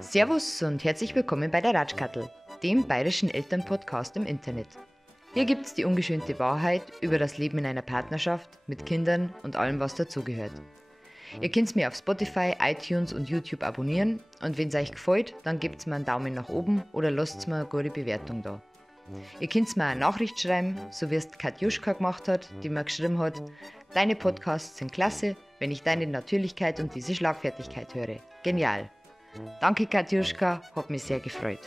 Servus und herzlich willkommen bei der Ratschkattel, dem bayerischen Elternpodcast im Internet. Hier gibt's die ungeschönte Wahrheit über das Leben in einer Partnerschaft mit Kindern und allem, was dazugehört. Ihr könnt mir auf Spotify, iTunes und YouTube abonnieren und wenn es euch gefällt, dann gebt's mir einen Daumen nach oben oder lasst mir eine gute Bewertung da. Ihr könnt mir eine Nachricht schreiben, so wie es Katjuschka gemacht hat, die mir geschrieben hat: Deine Podcasts sind klasse, wenn ich deine Natürlichkeit und diese Schlagfertigkeit höre. Genial. Danke Katjuschka, hat mich sehr gefreut.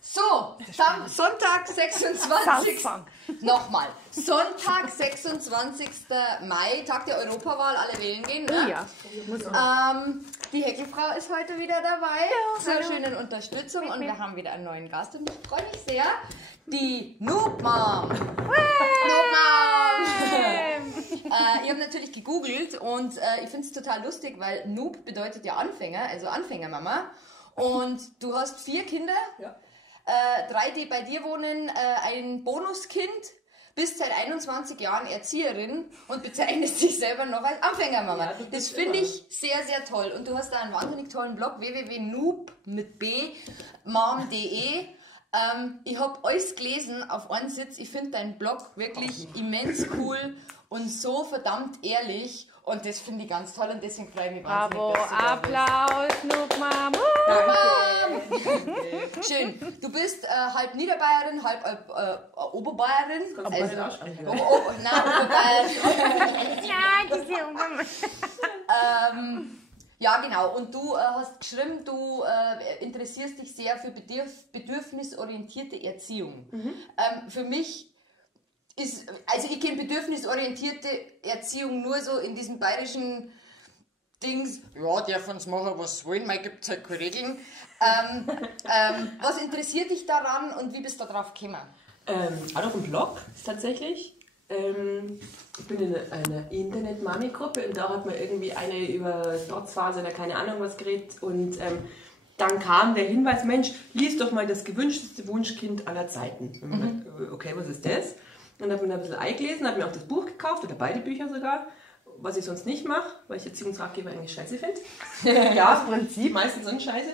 So, Sonntag 26. Nochmal. Sonntag 26. Mai, Tag der Europawahl, alle wählen gehen. Ne? Ja. Die Häckelfrau ist heute wieder dabei zur schönen Unterstützung und wir haben wieder einen neuen Gast und ich freue mich sehr. Die Noob Mom. Noob Mom. Ich habe natürlich gegoogelt und ich finde es total lustig, weil Noob bedeutet ja Anfänger, also Anfängermama. Und du hast 4 Kinder, 3, die bei dir wohnen, ein Bonuskind, bist seit 21 Jahren Erzieherin und bezeichnest dich selber noch als Anfängermama. Ja, das finde ich sehr, sehr toll. Und du hast da einen wahnsinnig tollen Blog, www.noob.mom.de. Ich habe alles gelesen auf einen Sitz. Ich finde deinen Blog wirklich immens cool und so verdammt ehrlich. Und das finde ich ganz toll und deswegen freue ich mich wahnsinnig, Bravo, dass du da Applaus, Noob Mom. bist. Schön. Du bist halb Niederbayerin, halb Oberbayerin. Oberbayerin. Ja, genau. Und du hast geschrieben, du interessierst dich sehr für bedürfnisorientierte Erziehung. Für mich ist, also ich kenne bedürfnisorientierte Erziehung nur so in diesem bayerischen Dings, ja, darf uns machen, was wollen, mal gibt es halt keine Regeln. Was interessiert dich daran und wie bist du darauf gekommen? Auch auf dem Blog tatsächlich. Ich bin in einer Internet-Mami-Gruppe und da hat man irgendwie eine über Trotzphase oder keine Ahnung was geredet und dann kam der Hinweis, Mensch, lies doch mal das gewünschteste Wunschkind aller Zeiten. Okay, was ist das? Und habe mir ein bisschen eingelesen, habe mir auch das Buch gekauft, oder beide Bücher sogar, was ich sonst nicht mache, weil ich Erziehungsratgeber eigentlich scheiße finde. Ja, im Prinzip. Meistens so scheiße.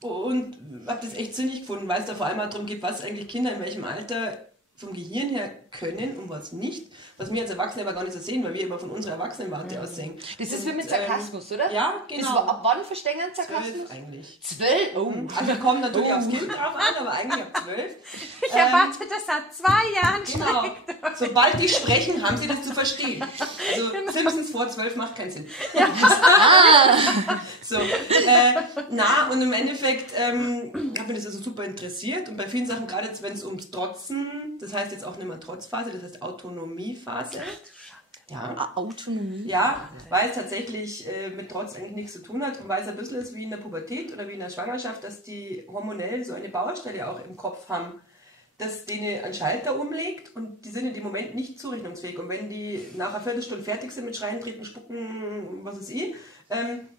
Und habe das echt sinnig gefunden, weil es da vor allem auch darum geht, was eigentlich Kinder in welchem Alter vom Gehirn her können und was nicht. Was wir als Erwachsene aber gar nicht so sehen, weil wir immer von unserer Erwachsenenwarte aus sehen. Das ist wie mit Sarkasmus, oder? Ja, genau. Ab wann verstehen Sarkasmus? 12 eigentlich. 12? Oh. Also kommt natürlich aufs Kind drauf an, aber eigentlich ab 12. Ich erwarte, das seit 2 Jahren Genau. Sobald die sprechen, haben sie das zu verstehen. Also Simpsons vor 12 macht keinen Sinn. Ja. So, und im Endeffekt hat mich das also super interessiert und bei vielen Sachen, gerade wenn es ums Trotzen, das heißt jetzt auch nicht mehr Trotzphase, das heißt Autonomiephase. Ja. Autonomie? Ja, weil es tatsächlich mit Trotz eigentlich nichts zu tun hat und weil es ein bisschen ist wie in der Pubertät oder wie in der Schwangerschaft, dass die hormonell so eine Baustelle auch im Kopf haben, dass denen ein Schalter umlegt und die sind in dem Moment nicht zurechnungsfähig. Und wenn die nach einer Viertelstunde fertig sind mit Schreien, Treten, Spucken, was ist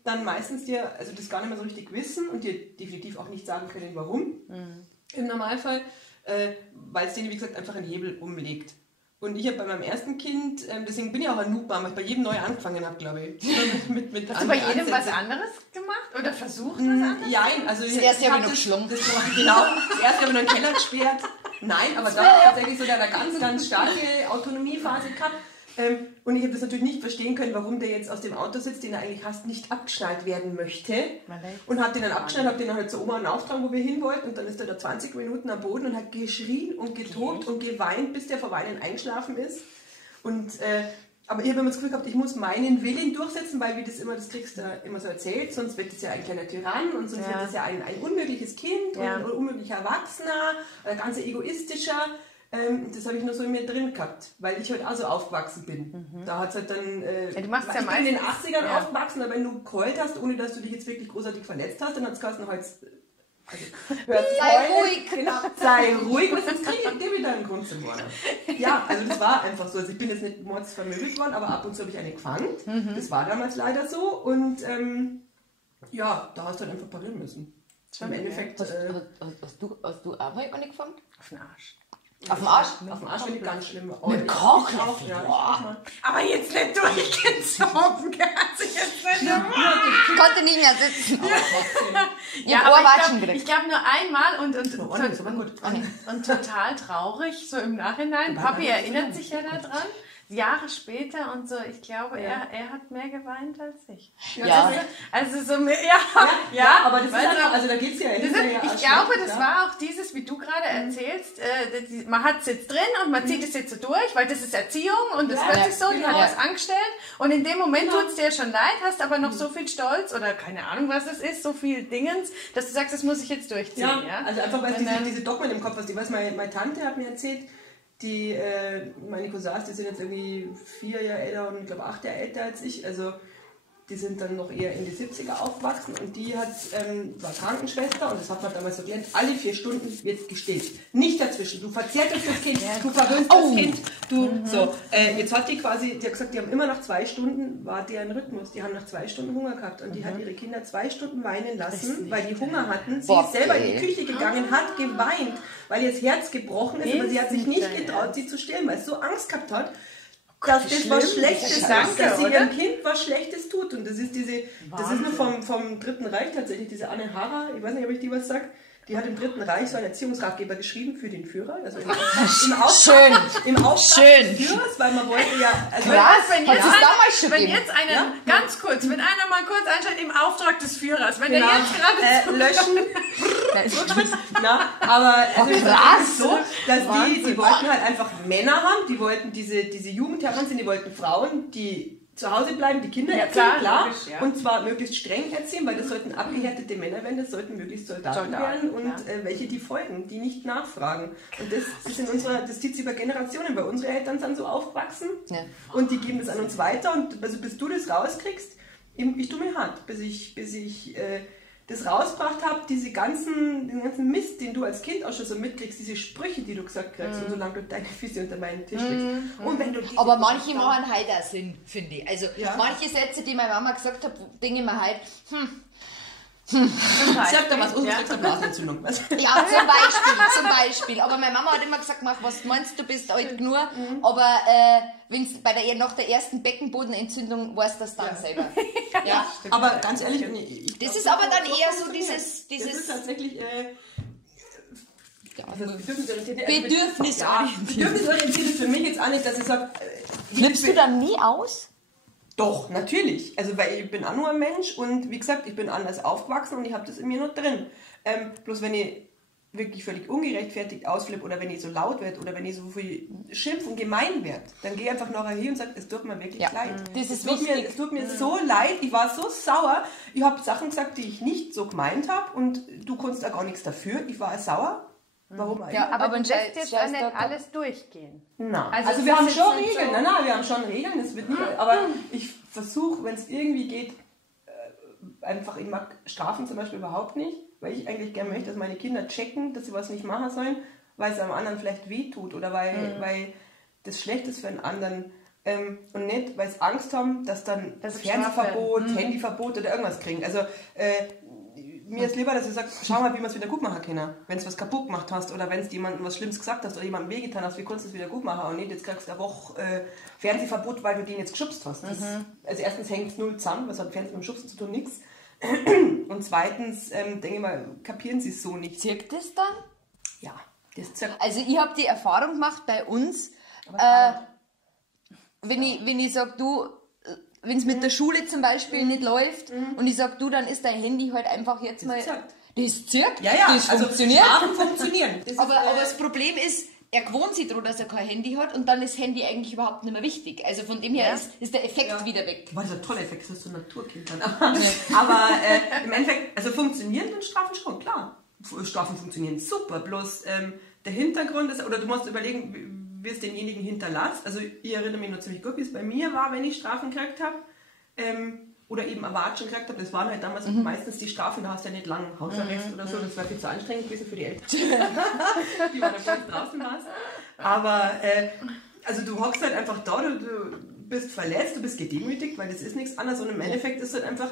dann meistens dir, also das gar nicht mehr so richtig wissen und dir definitiv auch nicht sagen können, warum im Normalfall, weil es denen, wie gesagt, einfach einen Hebel umlegt. Und ich habe bei meinem ersten Kind, deswegen bin ich auch ein Noob-Mom, weil ich bei jedem neu angefangen habe, glaube ich. Hast du bei jedem was anderes gemacht oder versucht was anderes? Nein, also das erste habe ich noch geschlungen. Genau, das erste habe ich noch in den Keller gesperrt. Nein, aber da habe ich tatsächlich so eine ganz, ganz starke Autonomiephase gehabt. Und ich habe das natürlich nicht verstehen können, warum der jetzt aus dem Auto sitzt, den er eigentlich fast nicht abgeschnallt werden möchte. Und habe den dann abgeschnallt, habe den dann halt zur Oma einen Auftrag, wo wir hin wollten. Und dann ist er da 20 Minuten am Boden und hat geschrien und getobt und geweint, bis der vor Weinen eingeschlafen ist. Und, aber ich habe immer das Gefühl gehabt, ich muss meinen Willen durchsetzen, weil wie das kriegst du immer so erzählt, sonst wird es ja ein kleiner Tyrann und sonst wird es ja ein unmögliches Kind und ein unmöglicher Erwachsener, ein ganz egoistischer. Das habe ich nur so in mir drin gehabt, weil ich halt auch so aufgewachsen bin. Da hat es halt dann, du machst ja ich bin in den 80ern aufgewachsen, aber wenn du geheult hast, ohne dass du dich jetzt wirklich großartig verletzt hast, dann hat es geheißen, Sei ruhig. Genau, sei ruhig, was jetzt kriege ich wieder einen Grund zum Warnen. Ja, also das war einfach so. Also ich bin jetzt nicht mordsvermögelt worden, aber ab und zu habe ich eine gefangen. Das war damals leider so und ja, da hast du halt einfach parieren müssen. Im Endeffekt... Hast du auch mal eine gefangen? Auf den Arsch. Auf dem Arsch? Auf dem Arsch finde ich ganz schlimm. Mit Kochlöffel? Aber jetzt nicht durchgezogen, also jetzt nicht. Konnte nicht mehr sitzen. Ja, aber ich glaube nur einmal gut. und total traurig, so im Nachhinein. Papi erinnert sich ja daran. Jahre später und so, ich glaube, er hat mehr geweint als ich. Ja. Also so mehr, aber das ist halt, also da geht es ja ich glaube, das war auch dieses, wie du gerade erzählst, man hat es jetzt drin und man zieht es jetzt so durch, weil das ist Erziehung und das wird sich so, die hat was angestellt und in dem Moment tut es dir schon leid, hast aber noch so viel Stolz oder keine Ahnung, was es ist, so viel Dingens, dass du sagst, das muss ich jetzt durchziehen. Ja, also einfach, weil diese Dogmen im Kopf hast. Ich weiß, meine Tante hat mir erzählt, meine Cousins, die sind jetzt irgendwie 4 Jahre älter und ich glaube 8 Jahre älter als ich, also die sind dann noch eher in die 70er aufgewachsen und die war Krankenschwester und das hat man damals so gelernt, alle 4 Stunden wird gestillt. Nicht dazwischen. Du verzerrst das Kind, du verwöhnst das Kind. Jetzt hat die hat gesagt, die haben immer nach 2 Stunden, war deren Rhythmus, die haben nach 2 Stunden Hunger gehabt und die hat ihre Kinder 2 Stunden weinen lassen, weil die Hunger hatten. Sie ist selber in die Küche gegangen, hat geweint, weil ihr das Herz gebrochen ist, aber sie hat sich nicht getraut, sie zu stillen, weil sie so Angst gehabt hat, dass das was Schlechtes sagt, dass sie ihrem Kind was Schlechtes tut. Und das ist nur vom Dritten Reich tatsächlich, diese Anne Hara, ich weiß nicht, ob ich die was sage, die hat im Dritten Reich so einen Erziehungsratgeber geschrieben für den Führer. Also im Auftrag des Führers, weil man wollte ja... Also wenn einer mal kurz einschaltet, im Auftrag des Führers, wenn der jetzt gerade... löschen. Aber also es ist so, dass die wollten halt einfach Männer haben, die wollten diese Jugend heranziehen, die wollten Frauen, die zu Hause bleiben, die Kinder erziehen, klar. Logisch, ja. Und zwar möglichst streng erziehen, weil das sollten abgehärtete Männer werden, das sollten möglichst Soldaten werden und welche die folgen, die nicht nachfragen. Und das zieht sich über Generationen, weil unsere Eltern sind so aufgewachsen und die geben das an uns weiter und also bis du das rauskriegst, ich tue mir hart, bis ich das rausgebracht habe, den ganzen Mist, den du als Kind auch schon so mitkriegst, diese Sprüche, die du gesagt kriegst, und solange du deine Füße unter meinen Tisch legst. Und wenn du aber manche machen heute auch Sinn, finde ich. Also manche Sätze, die meine Mama gesagt hat, denke ich mir halt, Sag da was, unsere kriegt eine Blasenentzündung. Ja, zum Beispiel. Aber meine Mama hat immer gesagt, was meinst du, bist alt genug. Aber nach der ersten Beckenbodenentzündung weißt du das dann selber. Ja, aber ganz ehrlich, das ist aber dann eher so dieses... Das ist tatsächlich... Bedürfnisorientiert ist für mich jetzt auch nicht, dass ich sage... Flippst du dann nie aus? Doch, natürlich. Also, weil ich bin auch nur ein Mensch und wie gesagt, ich bin anders aufgewachsen und ich habe das in mir noch drin. Bloß wenn ich wirklich völlig ungerechtfertigt ausflippe oder wenn ich so laut werde oder wenn ich so viel schimpf und gemein werde, dann gehe ich einfach nachher hin und sage, es tut mir wirklich leid. Es tut mir so leid, ich war so sauer, ich habe Sachen gesagt, die ich nicht so gemeint habe und du konntest da gar nichts dafür, ich war sauer. Warum eigentlich? Ja, aber du lässt jetzt auch nicht alles durchgehen. Nein. Also wir haben schon Regeln. So wir haben schon Regeln. Das wird nicht, aber ich versuche, wenn es irgendwie geht, einfach, ich mag Strafen zum Beispiel überhaupt nicht, weil ich eigentlich gerne möchte, dass meine Kinder checken, dass sie was nicht machen sollen, weil es einem anderen vielleicht wehtut oder weil das schlecht ist für einen anderen. Und nicht, weil sie Angst haben, dass dann das Fernsehverbot, Handyverbot oder irgendwas kriegen. Also mir ist lieber, dass du sagst, schau mal, wie man es wieder gut machen kann. Wenn du was kaputt gemacht hast oder wenn du jemandem was Schlimmes gesagt hast oder jemandem wehgetan hast, wie kannst du es wieder gut machen? Und nicht, jetzt kriegst du eine Woche Fernsehverbot, weil du den jetzt geschubst hast. Also erstens hängt es null zusammen, was hat Fernsehen mit dem Schubsen zu tun? Nichts. Und zweitens, denke ich mal, kapieren sie es so nicht. Zirkt das dann? Ja, das zirkt. Also ich habe die Erfahrung gemacht bei uns, wenn ich sage, wenn es mit der Schule zum Beispiel nicht läuft und ich sage, dann ist dein Handy halt einfach jetzt mal... Das zirkt? Ja, das funktioniert. Funktionieren. Aber das Problem ist, er gewohnt sich daran, dass er kein Handy hat und dann ist das Handy eigentlich überhaupt nicht mehr wichtig. Also von dem her ist der Effekt wieder weg. War das ein toller Effekt, das ist so ein Naturkind dann. Aber im Endeffekt, also funktionieren dann Strafen schon, klar. Strafen funktionieren super, bloß der Hintergrund ist, oder du musst überlegen, wie es denjenigen hinterlässt. Also ich erinnere mich noch ziemlich gut, wie es bei mir war, wenn ich Strafen gekriegt habe. oder eben Erwatschen gekriegt habe, das waren halt damals meistens die Strafen, da hast du ja nicht lang Hausarrest oder so, das war viel zu anstrengend gewesen für die Eltern, die waren ja draußen warst. Aber also du hockst halt einfach da, du bist verletzt, du bist gedemütigt, weil das ist nichts anderes und im Endeffekt ist halt einfach,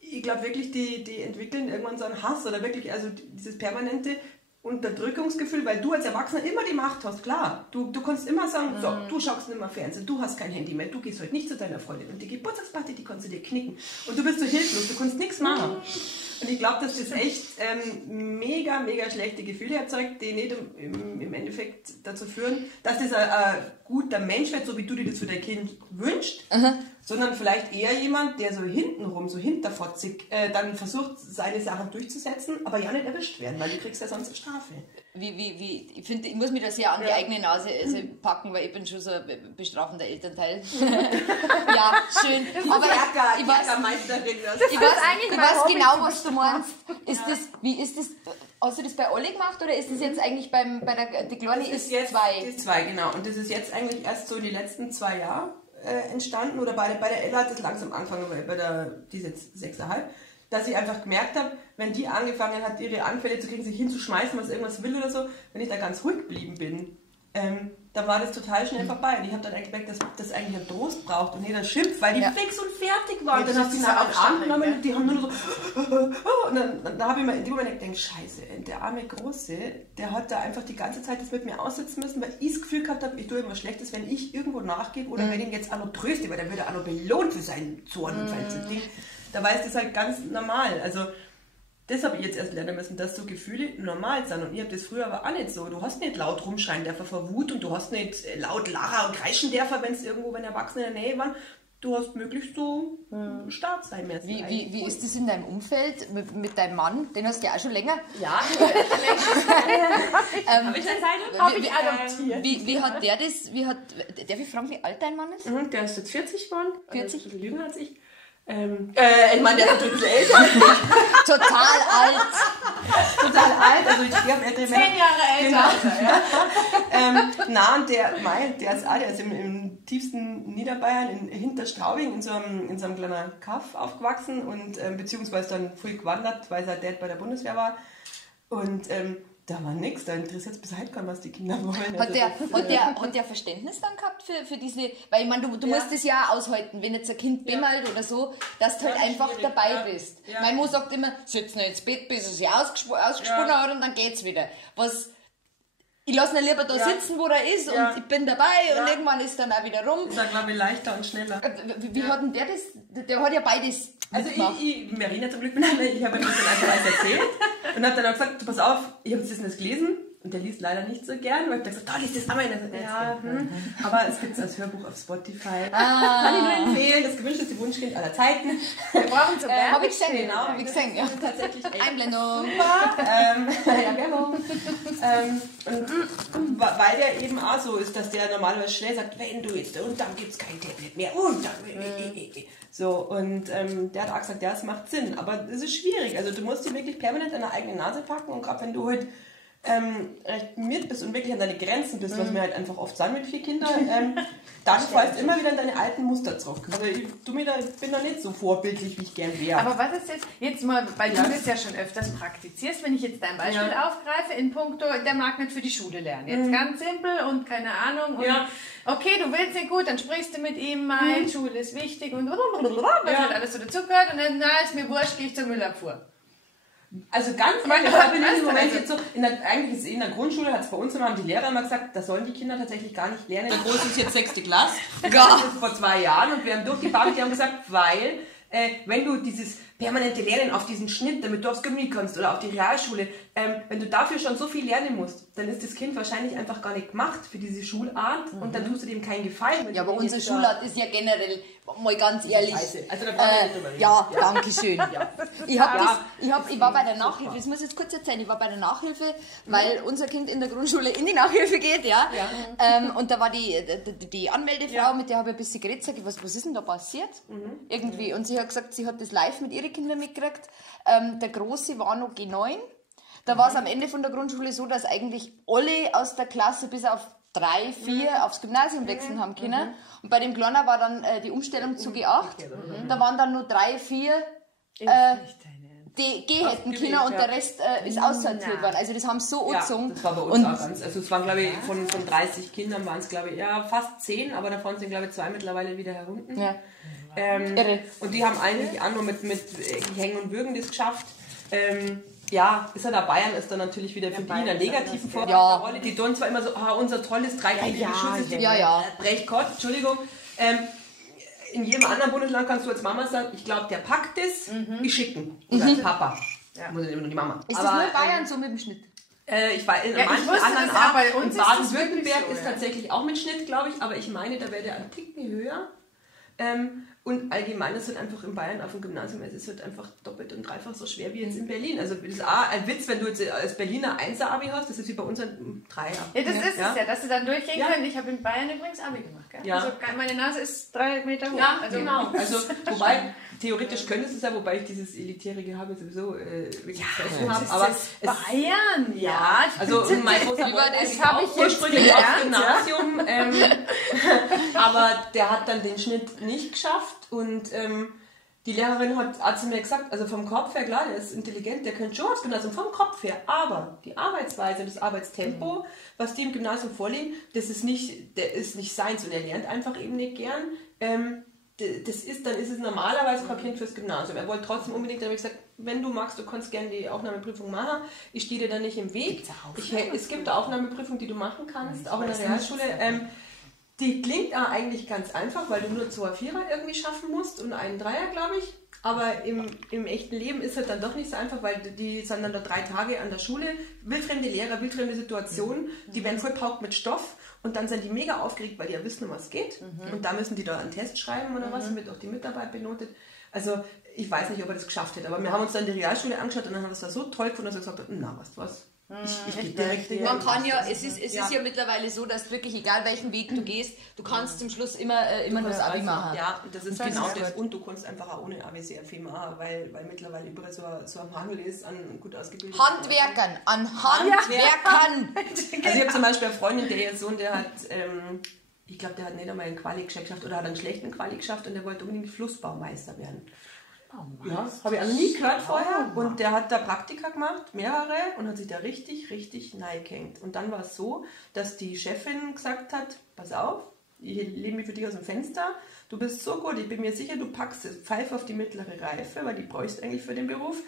ich glaube wirklich, die entwickeln irgendwann so einen Hass oder wirklich also dieses permanente Unterdrückungsgefühl, weil du als Erwachsener immer die Macht hast, klar. Du kannst immer sagen, so, du schaust nicht mehr Fernsehen, du hast kein Handy mehr, du gehst heute nicht zu deiner Freundin und die Geburtstagsparty, die kannst du dir knicken. Und du bist so hilflos, du kannst nichts machen. Und ich glaube, dass das echt mega, mega schlechte Gefühle erzeugt, die nicht im Endeffekt dazu führen, dass das ein guter Mensch wird, so wie du dir das für dein Kind wünschst, sondern vielleicht eher jemand, der so hintenrum, so hinterfotzig, dann versucht, seine Sachen durchzusetzen, aber ja nicht erwischt werden, weil du kriegst ja sonst eine Strafe. Ich finde, ich muss mich da sehr an die eigene Nase packen, weil ich bin schon so ein bestrafender Elternteil. Ja, schön. Aber ich weiß genau, was du meinst. Wie ist das? Hast du das bei Olli gemacht oder ist das jetzt eigentlich die Kleine ist jetzt 2? Die ist 2, genau. Und das ist jetzt eigentlich erst so die letzten 2 Jahre entstanden, oder bei der Ella hat das langsam angefangen, weil die ist jetzt 6,5, dass ich einfach gemerkt habe, wenn die angefangen hat, ihre Anfälle zu kriegen, sich hinzuschmeißen, was irgendwas will oder so, wenn ich da ganz ruhig geblieben bin, dann war das total schnell vorbei. Und ich habe dann eigentlich gemerkt, dass das eigentlich einen Trost braucht und jeder schimpft, weil die fix und fertig waren. Und dann hast du sie auch Arm genommen und die haben nur so und dann habe ich mir in dem Moment gedacht, scheiße, der arme Große, der hat da einfach die ganze Zeit das mit mir aussitzen müssen, weil ich das Gefühl gehabt habe, ich tue irgendwas Schlechtes, wenn ich irgendwo nachgebe oder wenn ich ihn jetzt auch noch tröste, weil dann wird er auch noch belohnt für seinen Zorn und sein Ding. Dabei ist das halt ganz normal. Also das habe ich jetzt erst lernen müssen, dass so Gefühle normal sind. Und ich habe das früher aber auch nicht so. Du hast nicht laut rumschreien dürfen vor Wut und du hast nicht laut lachen und kreischen dürfen, wenn Erwachsene in der Nähe waren. Du hast möglichst so stark sein müssen. Wie ist das in deinem Umfeld mit deinem Mann? Den hast du ja auch schon länger. Ja, habe ich adoptiert. Wie hat der das? Darf ich fragen, wie alt dein Mann ist? Der ist jetzt 40 geworden. 40? Also jünger als ich. Ich meine, der ist natürlich älter. Total alt. Total alt, also ich glaube, er 10 Jahre älter. Genau. Und der ist alt, der ist im tiefsten Niederbayern, in Hinterstraubing, in so einem kleinen Kaff aufgewachsen und beziehungsweise dann früh gewandert, weil sein Dad bei der Bundeswehr war. Und da war nichts, da interessiert es bis heute kaum, was die Kinder wollen. Hat der Verständnis dann gehabt für diese, weil ich meine, du musst das ja aushalten, wenn jetzt ein Kind bimmelt oder so, dass du halt einfach dabei bist. Ja. Meine Mutter sagt immer, sitz nicht ins Bett, bis es sich ausgesponnen hat und dann geht's wieder. Ich lasse ihn lieber da sitzen, wo er ist und ich bin dabei und irgendwann ist dann auch wieder rum. Das war, glaube ich, leichter und schneller. Wie hat denn der das? Der hat ja beides mitgemacht. Also Marina zum Glück, ich habe ihm das dann einfach alles erzählt und habe dann auch gesagt, du pass auf, ich habe jetzt das gelesen und der liest leider nicht so gern, weil ich gesagt, da liest das einmal. Aber es gibt es als Hörbuch auf Spotify. Kann ich nur empfehlen, das gewünschteste Wunschkind aller Zeiten. Wir brauchen so Habe ich gesehen, genau. Habe ich gesehen, ja. Tatsächlich Einblendung. Werbung. Und weil der eben auch so ist, dass der normalerweise schnell sagt, wenn du jetzt, und dann gibt es kein Tablet mehr, und dann... So, und der hat auch gesagt, ja, es macht Sinn, aber es ist schwierig. Also du musst dich wirklich permanent an der eigenen Nase packen und gerade wenn du halt recht miert bist und wirklich an deine Grenzen bist, was wir halt einfach oft sagen mit 4 Kindern, dann fällst immer wieder in deine alten Muster zurück. Also ich bin da nicht so vorbildlich, wie ich gern wäre. Aber was ist jetzt mal, weil du das ja schon öfters praktizierst, wenn ich jetzt dein Beispiel aufgreife, in puncto, der mag nicht für die Schule lernen. Jetzt ganz simpel und keine Ahnung. Und okay, du willst nicht gut, dann sprichst du mit ihm mal, Schule ist wichtig und was halt alles so dazugehört und dann, ist mir wurscht, gehe ich zur Müllabfuhr. Also ganz ehrlich, da bin ich im Moment jetzt so, eigentlich ist in der Grundschule, hat es bei uns immer, haben die Lehrer immer gesagt, das sollen die Kinder tatsächlich gar nicht lernen. Der Große ist jetzt 6. Klasse, das ist vor 2 Jahren und wir haben durchgebaut, die haben gesagt, weil, wenn du dieses permanente Lernen auf diesen Schnitt, damit du aufs Gymnasium kommst oder auf die Realschule, wenn du dafür schon so viel lernen musst, dann ist das Kind wahrscheinlich einfach gar nicht gemacht für diese Schulart und dann tust du dem keinen Gefallen. Ja, aber unsere Schulart ist ja generell, mal ganz ehrlich. Also da brauchen wir nicht drüber reden. Ja, danke schön. Ich war bei der Nachhilfe, das muss ich jetzt kurz erzählen, ich war bei der Nachhilfe, weil unser Kind in der Grundschule in die Nachhilfe geht, und da war die Anmeldefrau, mit der habe ich ein bisschen geredet, sag ich, was ist denn da passiert? Irgendwie, und sie hat gesagt, sie hat das live mit ihren Kindern mitgekriegt. Der Große war noch G9. Da war es am Ende von der Grundschule so, dass eigentlich alle aus der Klasse, bis auf 3, 4 aufs Gymnasium wechseln haben können. Und bei dem Kleiner war dann die Umstellung zu G8. Da waren dann nur 3, 4 die G hätten können und der Rest ist aussortiert worden. Also das haben so angezogen. Das war bei uns auch ganz. Also es waren, glaube ich, von 30 Kindern waren es, glaube ich, fast 10, aber davon sind, glaube ich, 2 mittlerweile wieder herunten. Ja. Irre. Und die haben eigentlich auch nur mit Hängen und Würgen das geschafft. Ist ja da Bayern ist dann natürlich wieder für die in der negativen Form der Rolle. Die tun zwar immer so, unser tolles dreikönige Schulsystem. Brechgott, Entschuldigung. In jedem anderen Bundesland kannst du als Mama sagen, ich glaube, der packt es, ich schicke ihn. Oder als Papa. Muss ja immer nur die Mama. Ist das nur in Bayern so mit dem Schnitt? Ich weiß, in manchen anderen auch. Bei uns in Baden-Württemberg ist tatsächlich auch mit Schnitt, glaube ich, aber ich meine, da wäre der ein Ticken höher. Und allgemein ist es halt einfach in Bayern auf dem Gymnasium, es ist halt einfach doppelt und dreifach so schwer wie jetzt in Berlin. Also das ist auch ein Witz, wenn du jetzt als Berliner 1er-Abi hast, das ist wie bei uns ein 3er. Ja, das ist es ja, dass du dann durchgehen kannst. Ich habe in Bayern übrigens Abi gemacht. Gell? Ja. Also meine Nase ist 3 Meter hoch. Ja, also, genau. Also, wobei, theoretisch könntest du es ja, wobei ich dieses elitäre Gehabe sowieso wirklich fest habe. Aber Bayern, also mein großer Bruder ist auch ursprünglich aufs Gymnasium, aber der hat dann den Schnitt nicht geschafft und die Lehrerin hat zu mir gesagt, also vom Kopf her, klar, der ist intelligent, der könnte schon aufs Gymnasium, vom Kopf her, aber die Arbeitsweise, das Arbeitstempo, was die im Gymnasium vorlegen, der ist nicht seins und er lernt einfach eben nicht gern. Dann ist es normalerweise kein Kind fürs Gymnasium. Er wollte trotzdem unbedingt, dann habe ich gesagt, wenn du magst, du kannst gerne die Aufnahmeprüfung machen. Ich stehe dir da nicht im Weg. Es gibt eine Aufnahmeprüfung, die du machen kannst, auch in der Realschule. Die klingt eigentlich ganz einfach, weil du nur 2 Vierer irgendwie schaffen musst und einen Dreier, glaube ich. Aber im echten Leben ist es dann doch nicht so einfach, weil die sind dann da 3 Tage an der Schule, wildfremde Lehrer, wildfremde Situationen, die werden voll paukt mit Stoff und dann sind die mega aufgeregt, weil die ja wissen, um was geht. Und da müssen die da einen Test schreiben oder was, dann wird auch die Mitarbeit benotet. Also ich weiß nicht, ob er das geschafft hätte, aber wir haben uns dann die Realschule angeschaut und dann haben wir es da so toll gefunden, dass wir gesagt haben, na, weißt du was? Ich gehe direkt. Man kann es ist ja mittlerweile so, dass wirklich, egal welchen Weg du gehst, du kannst zum Schluss immer nur das Abi machen. Ja, das ist genau das. Und du kannst einfach auch ohne Abi sehr viel machen, weil mittlerweile überall so ein Mangel ist an gut ausgebildeten Handwerkern. Also ich habe zum Beispiel eine Freundin, der ihr Sohn, der hat, ich glaube, der hat nicht einmal einen Quali geschafft oder hat einen schlechten Quali geschafft und der wollte unbedingt Flussbaumeister werden. Ja, habe ich auch noch nie gehört vorher. Und der hat da Praktika gemacht, mehrere, und hat sich da richtig, richtig reingehängt. Und dann war es so, dass die Chefin gesagt hat, pass auf, ich lehne mich für dich aus dem Fenster, du bist so gut, ich bin mir sicher, du packst das Pfeife auf die mittlere Reife, weil die bräuchst eigentlich für den Beruf.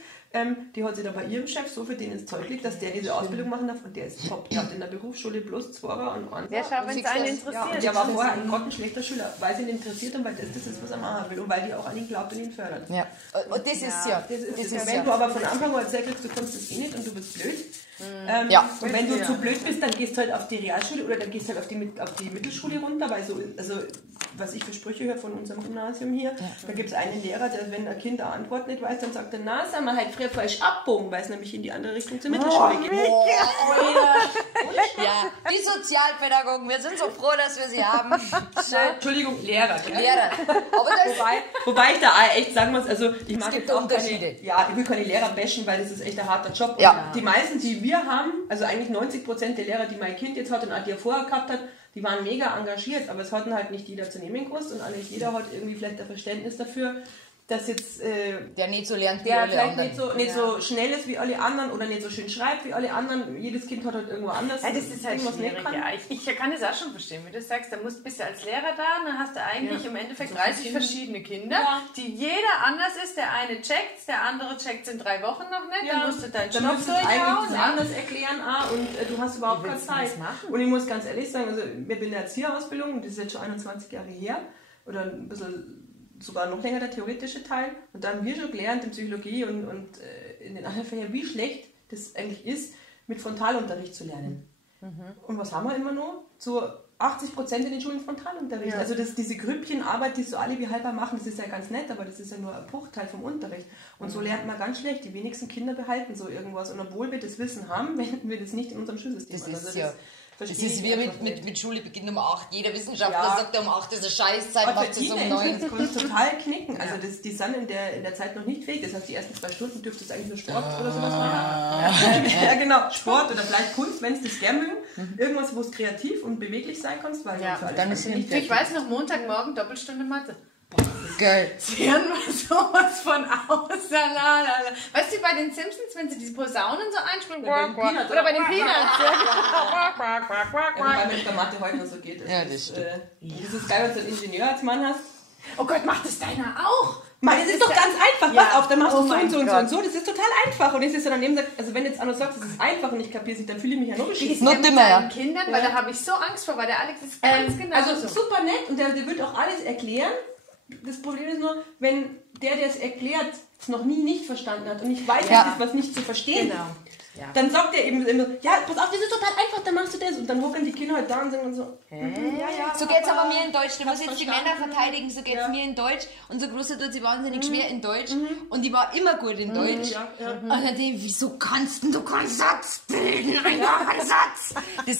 Die hat sich da bei ihrem Chef so für den ins Zeug gelegt, dass der diese Ausbildung machen darf und der ist top. Der hat in der Berufsschule plus 2er und 1er. Der schaut, wenn es einen interessiert. Ja, und der war vorher ein grottenschlechter Schüler, weil sie ihn interessiert und weil das ist, was er machen will und weil die auch an ihn glaubt und ihn fördert. Ja. Und das ist ja. Wenn du aber von Anfang an erzählt kriegst, du kannst das eh nicht und du bist blöd. Und wenn du zu blöd bist, dann gehst du halt auf die Realschule oder dann gehst du halt auf die Mittelschule runter, weil also was ich für Sprüche höre von unserem Gymnasium hier, da gibt es einen Lehrer, der, wenn ein Kind eine Antwort nicht weiß, dann sagt er, na, sag mal, halt früher falsch abbogen, weil es nämlich in die andere Richtung zur Mittelschule geht. Ja, die Sozialpädagogen, wir sind so froh, dass wir sie haben. Entschuldigung, Lehrer. Lehrer. Aber wobei ich da echt sagen muss, also ich mag jetzt auch Unterschiede. ich will keine Lehrer bashen, weil das ist echt ein harter Job. Ja. Und die meisten, die wir haben, also eigentlich 90% der Lehrer, die mein Kind jetzt hat und auch die er vorher gehabt hat, die waren mega engagiert, aber es hatten halt nicht jeder zu nehmen gewusst und auch nicht jeder hat irgendwie vielleicht ein Verständnis dafür, dass jetzt der nicht so lernt wie der alle vielleicht anderen. nicht so schnell ist wie alle anderen oder nicht so schön schreibt wie alle anderen. Jedes Kind hat halt irgendwo anders. Ja, das ist halt schwierig. Ich kann das auch schon verstehen, wie du sagst, da bist du als Lehrer da, dann hast du eigentlich im Endeffekt 30 verschiedene Kinder, die jeder anders ist. Der eine checkt, der andere checkt es in 3 Wochen noch nicht, dann musst du deinen Stoff durchhauen. Das anders erklären und du hast überhaupt keine Zeit. Und ich muss ganz ehrlich sagen, also ich bin in der Erzieherausbildung und das ist jetzt schon 21 Jahre her oder ein bisschen sogar noch länger der theoretische Teil. Und da haben wir schon gelernt in Psychologie und in den anderen Fächern, wie schlecht das eigentlich ist, mit Frontalunterricht zu lernen. Und was haben wir immer noch? So 80% in den Schulen Frontalunterricht. Ja. Also diese Grüppchenarbeit, die so alle wie halber machen, das ist ja ganz nett, aber das ist ja nur ein Bruchteil vom Unterricht. Und so lernt man ganz schlecht. Die wenigsten Kinder behalten so irgendwas. Und obwohl wir das Wissen haben, wenden wir das nicht in unserem Schulsystem an. Also das ist wie mit Schulebeginn um 8. Jeder Wissenschaftler sagt, um 8 ist eine Scheißzeit, macht es um 9. Das kannst total knicken. Also die sind in der Zeit noch nicht fähig. Das heißt, die ersten 2 Stunden dürftest du eigentlich nur Sport oder sowas machen. Ja, genau. Sport oder vielleicht Kunst, wenn es das gerne mögen. irgendwas, wo es kreativ und beweglich sein kannst, weil Ja, für alles dann ist sie nicht Ich weiß noch, Montagmorgen Doppelstunde Mathe. Geil. Sie hören mal sowas von aus. Lalalala. Weißt du, bei den Simpsons, wenn sie diese Posaunen so einspielen, Ja, bei den Peanuts, oder bei den Peanuts. weil mir der Mathe heute noch so geht. Ja, das stimmt. Das ist geil, wenn du einen Ingenieur als Mann hast. Oh Gott, macht das deiner auch? Mann, das ist doch ganz einfach. Ja. Pass auf, dann machst du Oh so mein und so und so Gott. und so. Das ist total einfach. Und jetzt ist er daneben sagt, also wenn jetzt Anno sagt, das ist einfach und ich kapiere es nicht, dann fühle ich mich ja nur Wie ist beschissen. Nur der mit dümmer, ja. seinen Kindern? Weil da habe ich so Angst vor, weil der Alex ist ganz genau Also so. super nett und der wird auch alles erklären. Das Problem ist nur, wenn der es erklärt, es noch nie nicht verstanden hat und ich weiß, Ja. es ist was nicht zu verstehen, Genau. Ja. dann sagt er eben immer, ja, pass auf, das ist total einfach, dann machst du das. Und dann hocken die Kinder halt da und sagen so, So geht's aber mir in Deutsch. Du musst jetzt die verstanden. Männer verteidigen, so geht's Ja. mir in Deutsch. Unsere Große tut sie wahnsinnig schwer in Deutsch. Und die war immer gut in Deutsch. ja, ja. Und dann denke ich, wieso kannst du keinen Satz bilden? Einen Satz! Ich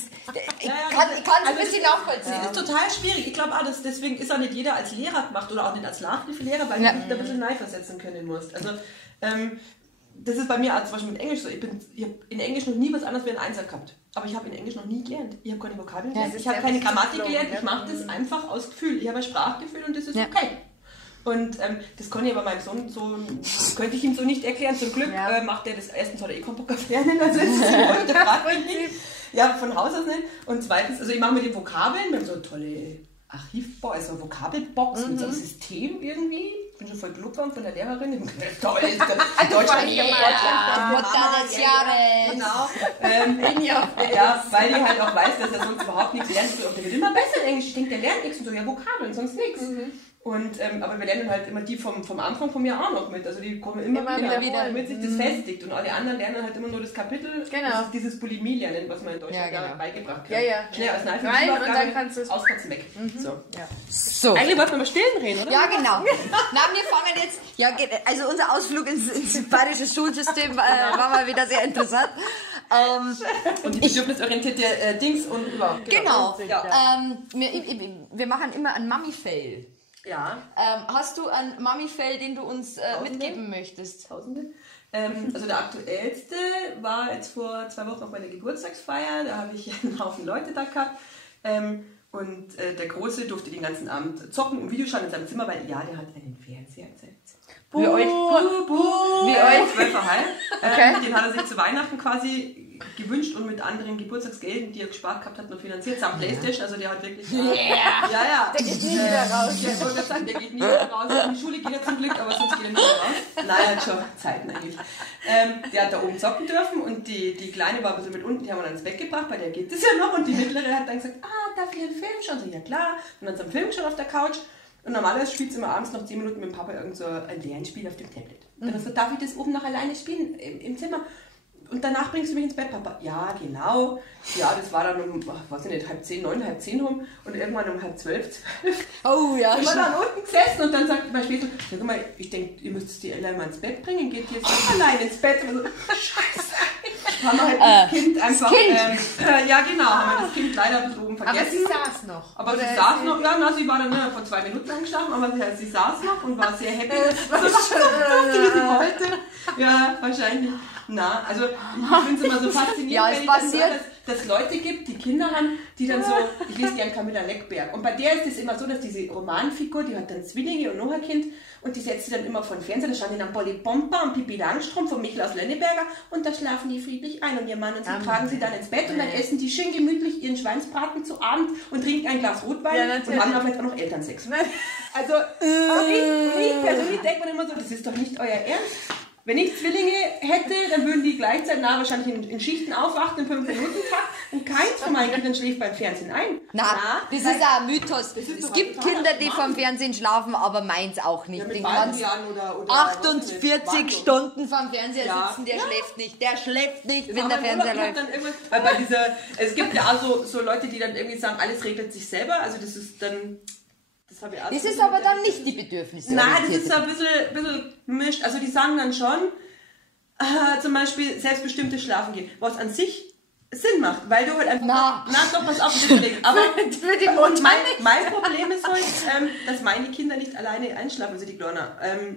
kann es ein bisschen nachvollziehen. Das ist total schwierig. Ich glaube auch, deswegen ist auch nicht jeder als Lehrer gemacht oder auch nicht als Nachhilfelehrer, weil du dich da ein bisschen versetzen können musst. Also, das ist bei mir auch zum Beispiel mit Englisch so. Ich habe in Englisch noch nie was anderes wie ein Einser gehabt. Aber ich habe in Englisch noch nie gelernt. Ich habe keine Vokabeln gelernt. Ich habe keine Grammatik gelernt. Ich mache das einfach aus Gefühl. Ich habe ein Sprachgefühl und das ist okay. Und das kann ich aber meinem Sohn so, könnte ich ihm so nicht erklären. Zum Glück macht er das. Erstens hat er keinen Bock auf Lernen, also das ist heute fraglich nicht. Ja, von Haus aus nicht. Und zweitens, also ich mache mit den Vokabeln, wir haben so eine tolle Archivbox, also eine Vokabelbox mit so einem System irgendwie. Ich bin schon voll gelobt von der Lehrerin. Toll, ist Deutschland. Mutter des Jahres. Genau. Ja, weil die halt auch weiß, dass er sonst überhaupt nichts lernt. Und der wird immer besser in Englisch. Ich denke, der lernt nichts. Und so, ja, Vokabeln, sonst nichts. Und, aber wir lernen halt immer die vom Anfang vom Jahr auch noch mit. Also die kommen immer wieder, damit sich das festigt. Und alle anderen lernen halt immer nur das Kapitel. Genau. Das ist dieses Bulimie-Lernen, was man in Deutschland Ja, genau. beigebracht kriegt. Ja, ja. Schnell als Knife Rein und dann kannst du es auskotzen weg. So. So. Eigentlich wollten wir mal stillen reden, oder? Ja, genau. Na, wir fangen jetzt. Ja, also unser Ausflug ins bayerische Schulsystem war mal wieder sehr interessant. Und die bedürfnisorientierte Dings und überhaupt. Genau. Ja. Wir machen immer einen Mami-Fail. Ja. Hast du einen Mami-Fail, den du uns mitgeben möchtest? Tausende. Also der aktuellste war jetzt vor 2 Wochen auf meiner Geburtstagsfeier. Da habe ich einen Haufen Leute da gehabt. Und der Große durfte den ganzen Abend zocken und Videos schauen in seinem Zimmer, weil ja, der hat einen Fernseher gesetzt. Wie euch? Wie euch? 12 heim. Okay. Den hat er sich zu Weihnachten quasi gewünscht und mit anderen Geburtstagsgelden, die er gespart gehabt hat, noch finanziert. Samt Playstation, also der hat wirklich... Ja. Der geht nie wieder raus. Ich wollte sagen, der geht nie wieder raus. In die Schule geht er zum Glück, aber sonst geht er nicht mehr raus. Nein, er hat schon Zeiten eigentlich. Der hat da oben zocken dürfen und die Kleine war ein bisschen mit unten, die haben wir dann ins Bett gebracht, bei der geht es ja noch. Und die Mittlere hat dann gesagt, darf ich einen Film schauen? So, ja klar. Und dann hat sie einen Film geschaut auf der Couch. Und normalerweise spielt sie immer abends noch 10 Minuten mit dem Papa irgend so ein Lernspiel auf dem Tablet. Dann hat sie gesagt, darf ich das oben noch alleine spielen im Zimmer? Und danach bringst du mich ins Bett, Papa. Ja, genau. Ja, das war dann um, weiß ich nicht, 9:30, 9:30 rum. Und irgendwann um 11:30, 12. Oh ja, Ich war dann unten gesessen und dann sagt mein Schwester, sag mal, ich denke, ihr müsst die Ella mal ins Bett bringen, geht jetzt nicht allein ins Bett. Und so, Scheiße. Haben wir halt das Kind einfach... ja, genau, haben wir das Kind leider ein bisschen oben vergessen. Aber sie saß noch. Aber sie saß noch, ja, na, sie war dann vor 2 Minuten eingeschlafen, aber sie saß noch und war sehr happy. So wie sie wollte. Ja, wahrscheinlich. Na, also ich finde es immer so faszinierend, Ja, es wenn ich dann passiert. höre, dass Leute gibt, die Kinder haben, die dann so, ich lese gern Camilla Leckberg. Und bei der ist es immer so, dass diese Romanfigur, die hat dann Zwillinge und noch ein Kind und die setzt sie dann immer vor den Fernseher, da schauen die dann Polly Pompa und Pippi Langstrumpf von Michel aus Lenneberger und da schlafen die friedlich ein und ihr Mann und sie tragen sie dann ins Bett und dann essen die schön gemütlich ihren Schweinsbraten zu Abend und trinken ein Glas Rotwein und haben dann vielleicht auch noch Elternsex. Also, und ich persönlich denke mir immer so, das ist doch nicht euer Ernst. Wenn ich Zwillinge hätte, dann würden die gleichzeitig wahrscheinlich in Schichten aufwachen, im 5-Minuten-Takt und keins von meinen Kindern schläft beim Fernsehen ein. Na, das ist ein Mythos. Es gibt Kinder, die vom Fernsehen schlafen, aber meins auch nicht. Ja, mit Den beiden kannst Jahren oder 48 Stunden vom Fernseher sitzen, der schläft nicht. Der schläft nicht, wenn der Fernseher läuft. Weil bei dieser, es gibt ja auch so Leute, die dann irgendwie sagen, alles regelt sich selber, also das ist dann... Das ist aber dann nicht die Bedürfnisse. Nein, das ist so ein bisschen gemischt. Also die sagen dann schon, zum Beispiel selbstbestimmtes Schlafen gehen, was an sich Sinn macht, weil du halt einfach... Na doch, pass auf, aber für die Mutter mein Problem ist halt, dass meine Kinder nicht alleine einschlafen, also die Kleiner.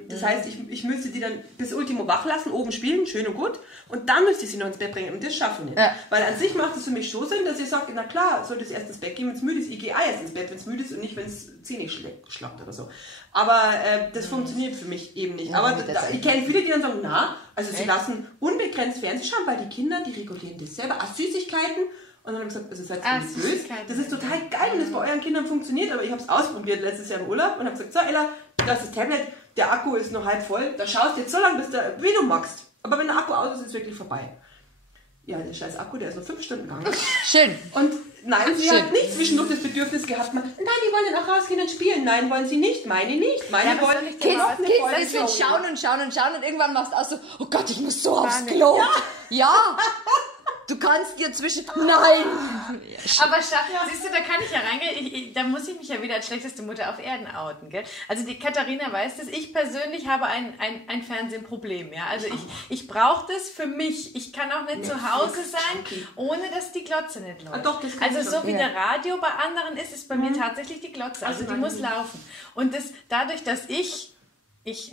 Das heißt, ich müsste die dann bis Ultimo wach lassen, oben spielen, schön und gut, und dann müsste ich sie noch ins Bett bringen, und das schaffen wir nicht. Ja. Weil an sich macht es für mich schon Sinn, dass ich sage, na klar, sollte es erst ins Bett gehen, wenn es müde ist. Ich gehe erst ins Bett, wenn es müde ist und nicht, wenn es Zähne schlappt oder so. Aber das funktioniert für mich eben nicht. Aber ich kenne viele, die dann sagen, also sie lassen unbegrenzt Fernsehen schauen, weil die Kinder, die regulieren das selber. Süßigkeiten. Und dann haben wir gesagt, also seid süß. Das ist total geil, wenn das bei euren Kindern funktioniert. Aber ich habe es ausprobiert letztes Jahr im Urlaub und habe gesagt, so Ella, das ist das Tablet, der Akku ist noch halb voll. Da schaust du jetzt so lange, wie du magst. Aber wenn der Akku aus ist, ist es wirklich vorbei. Ja, der scheiß Akku, der ist noch 5 Stunden gegangen. Schön. Und nein, sie hat nicht zwischendurch das Bedürfnis gehabt, nein, die wollen dann auch rausgehen und spielen. Nein, wollen sie nicht. Meine nicht. Meine wollen nicht. Kids will schauen und irgendwann machst du auch so, oh Gott, ich muss so aufs Klo. Ja. Du kannst dir Nein! Aber siehst du, da kann ich ja reingehen, da muss ich mich ja wieder als schlechteste Mutter auf Erden outen, gell? Also die Katharina weiß das, ich persönlich habe ein Fernsehproblem, ja? Also ich brauche das für mich. Ich kann auch nicht zu Hause sein, ohne dass die Glotze nicht läuft. Doch, das also so wie der Radio bei anderen ist bei mir tatsächlich die Glotze. Also die muss laufen. Und dadurch, dass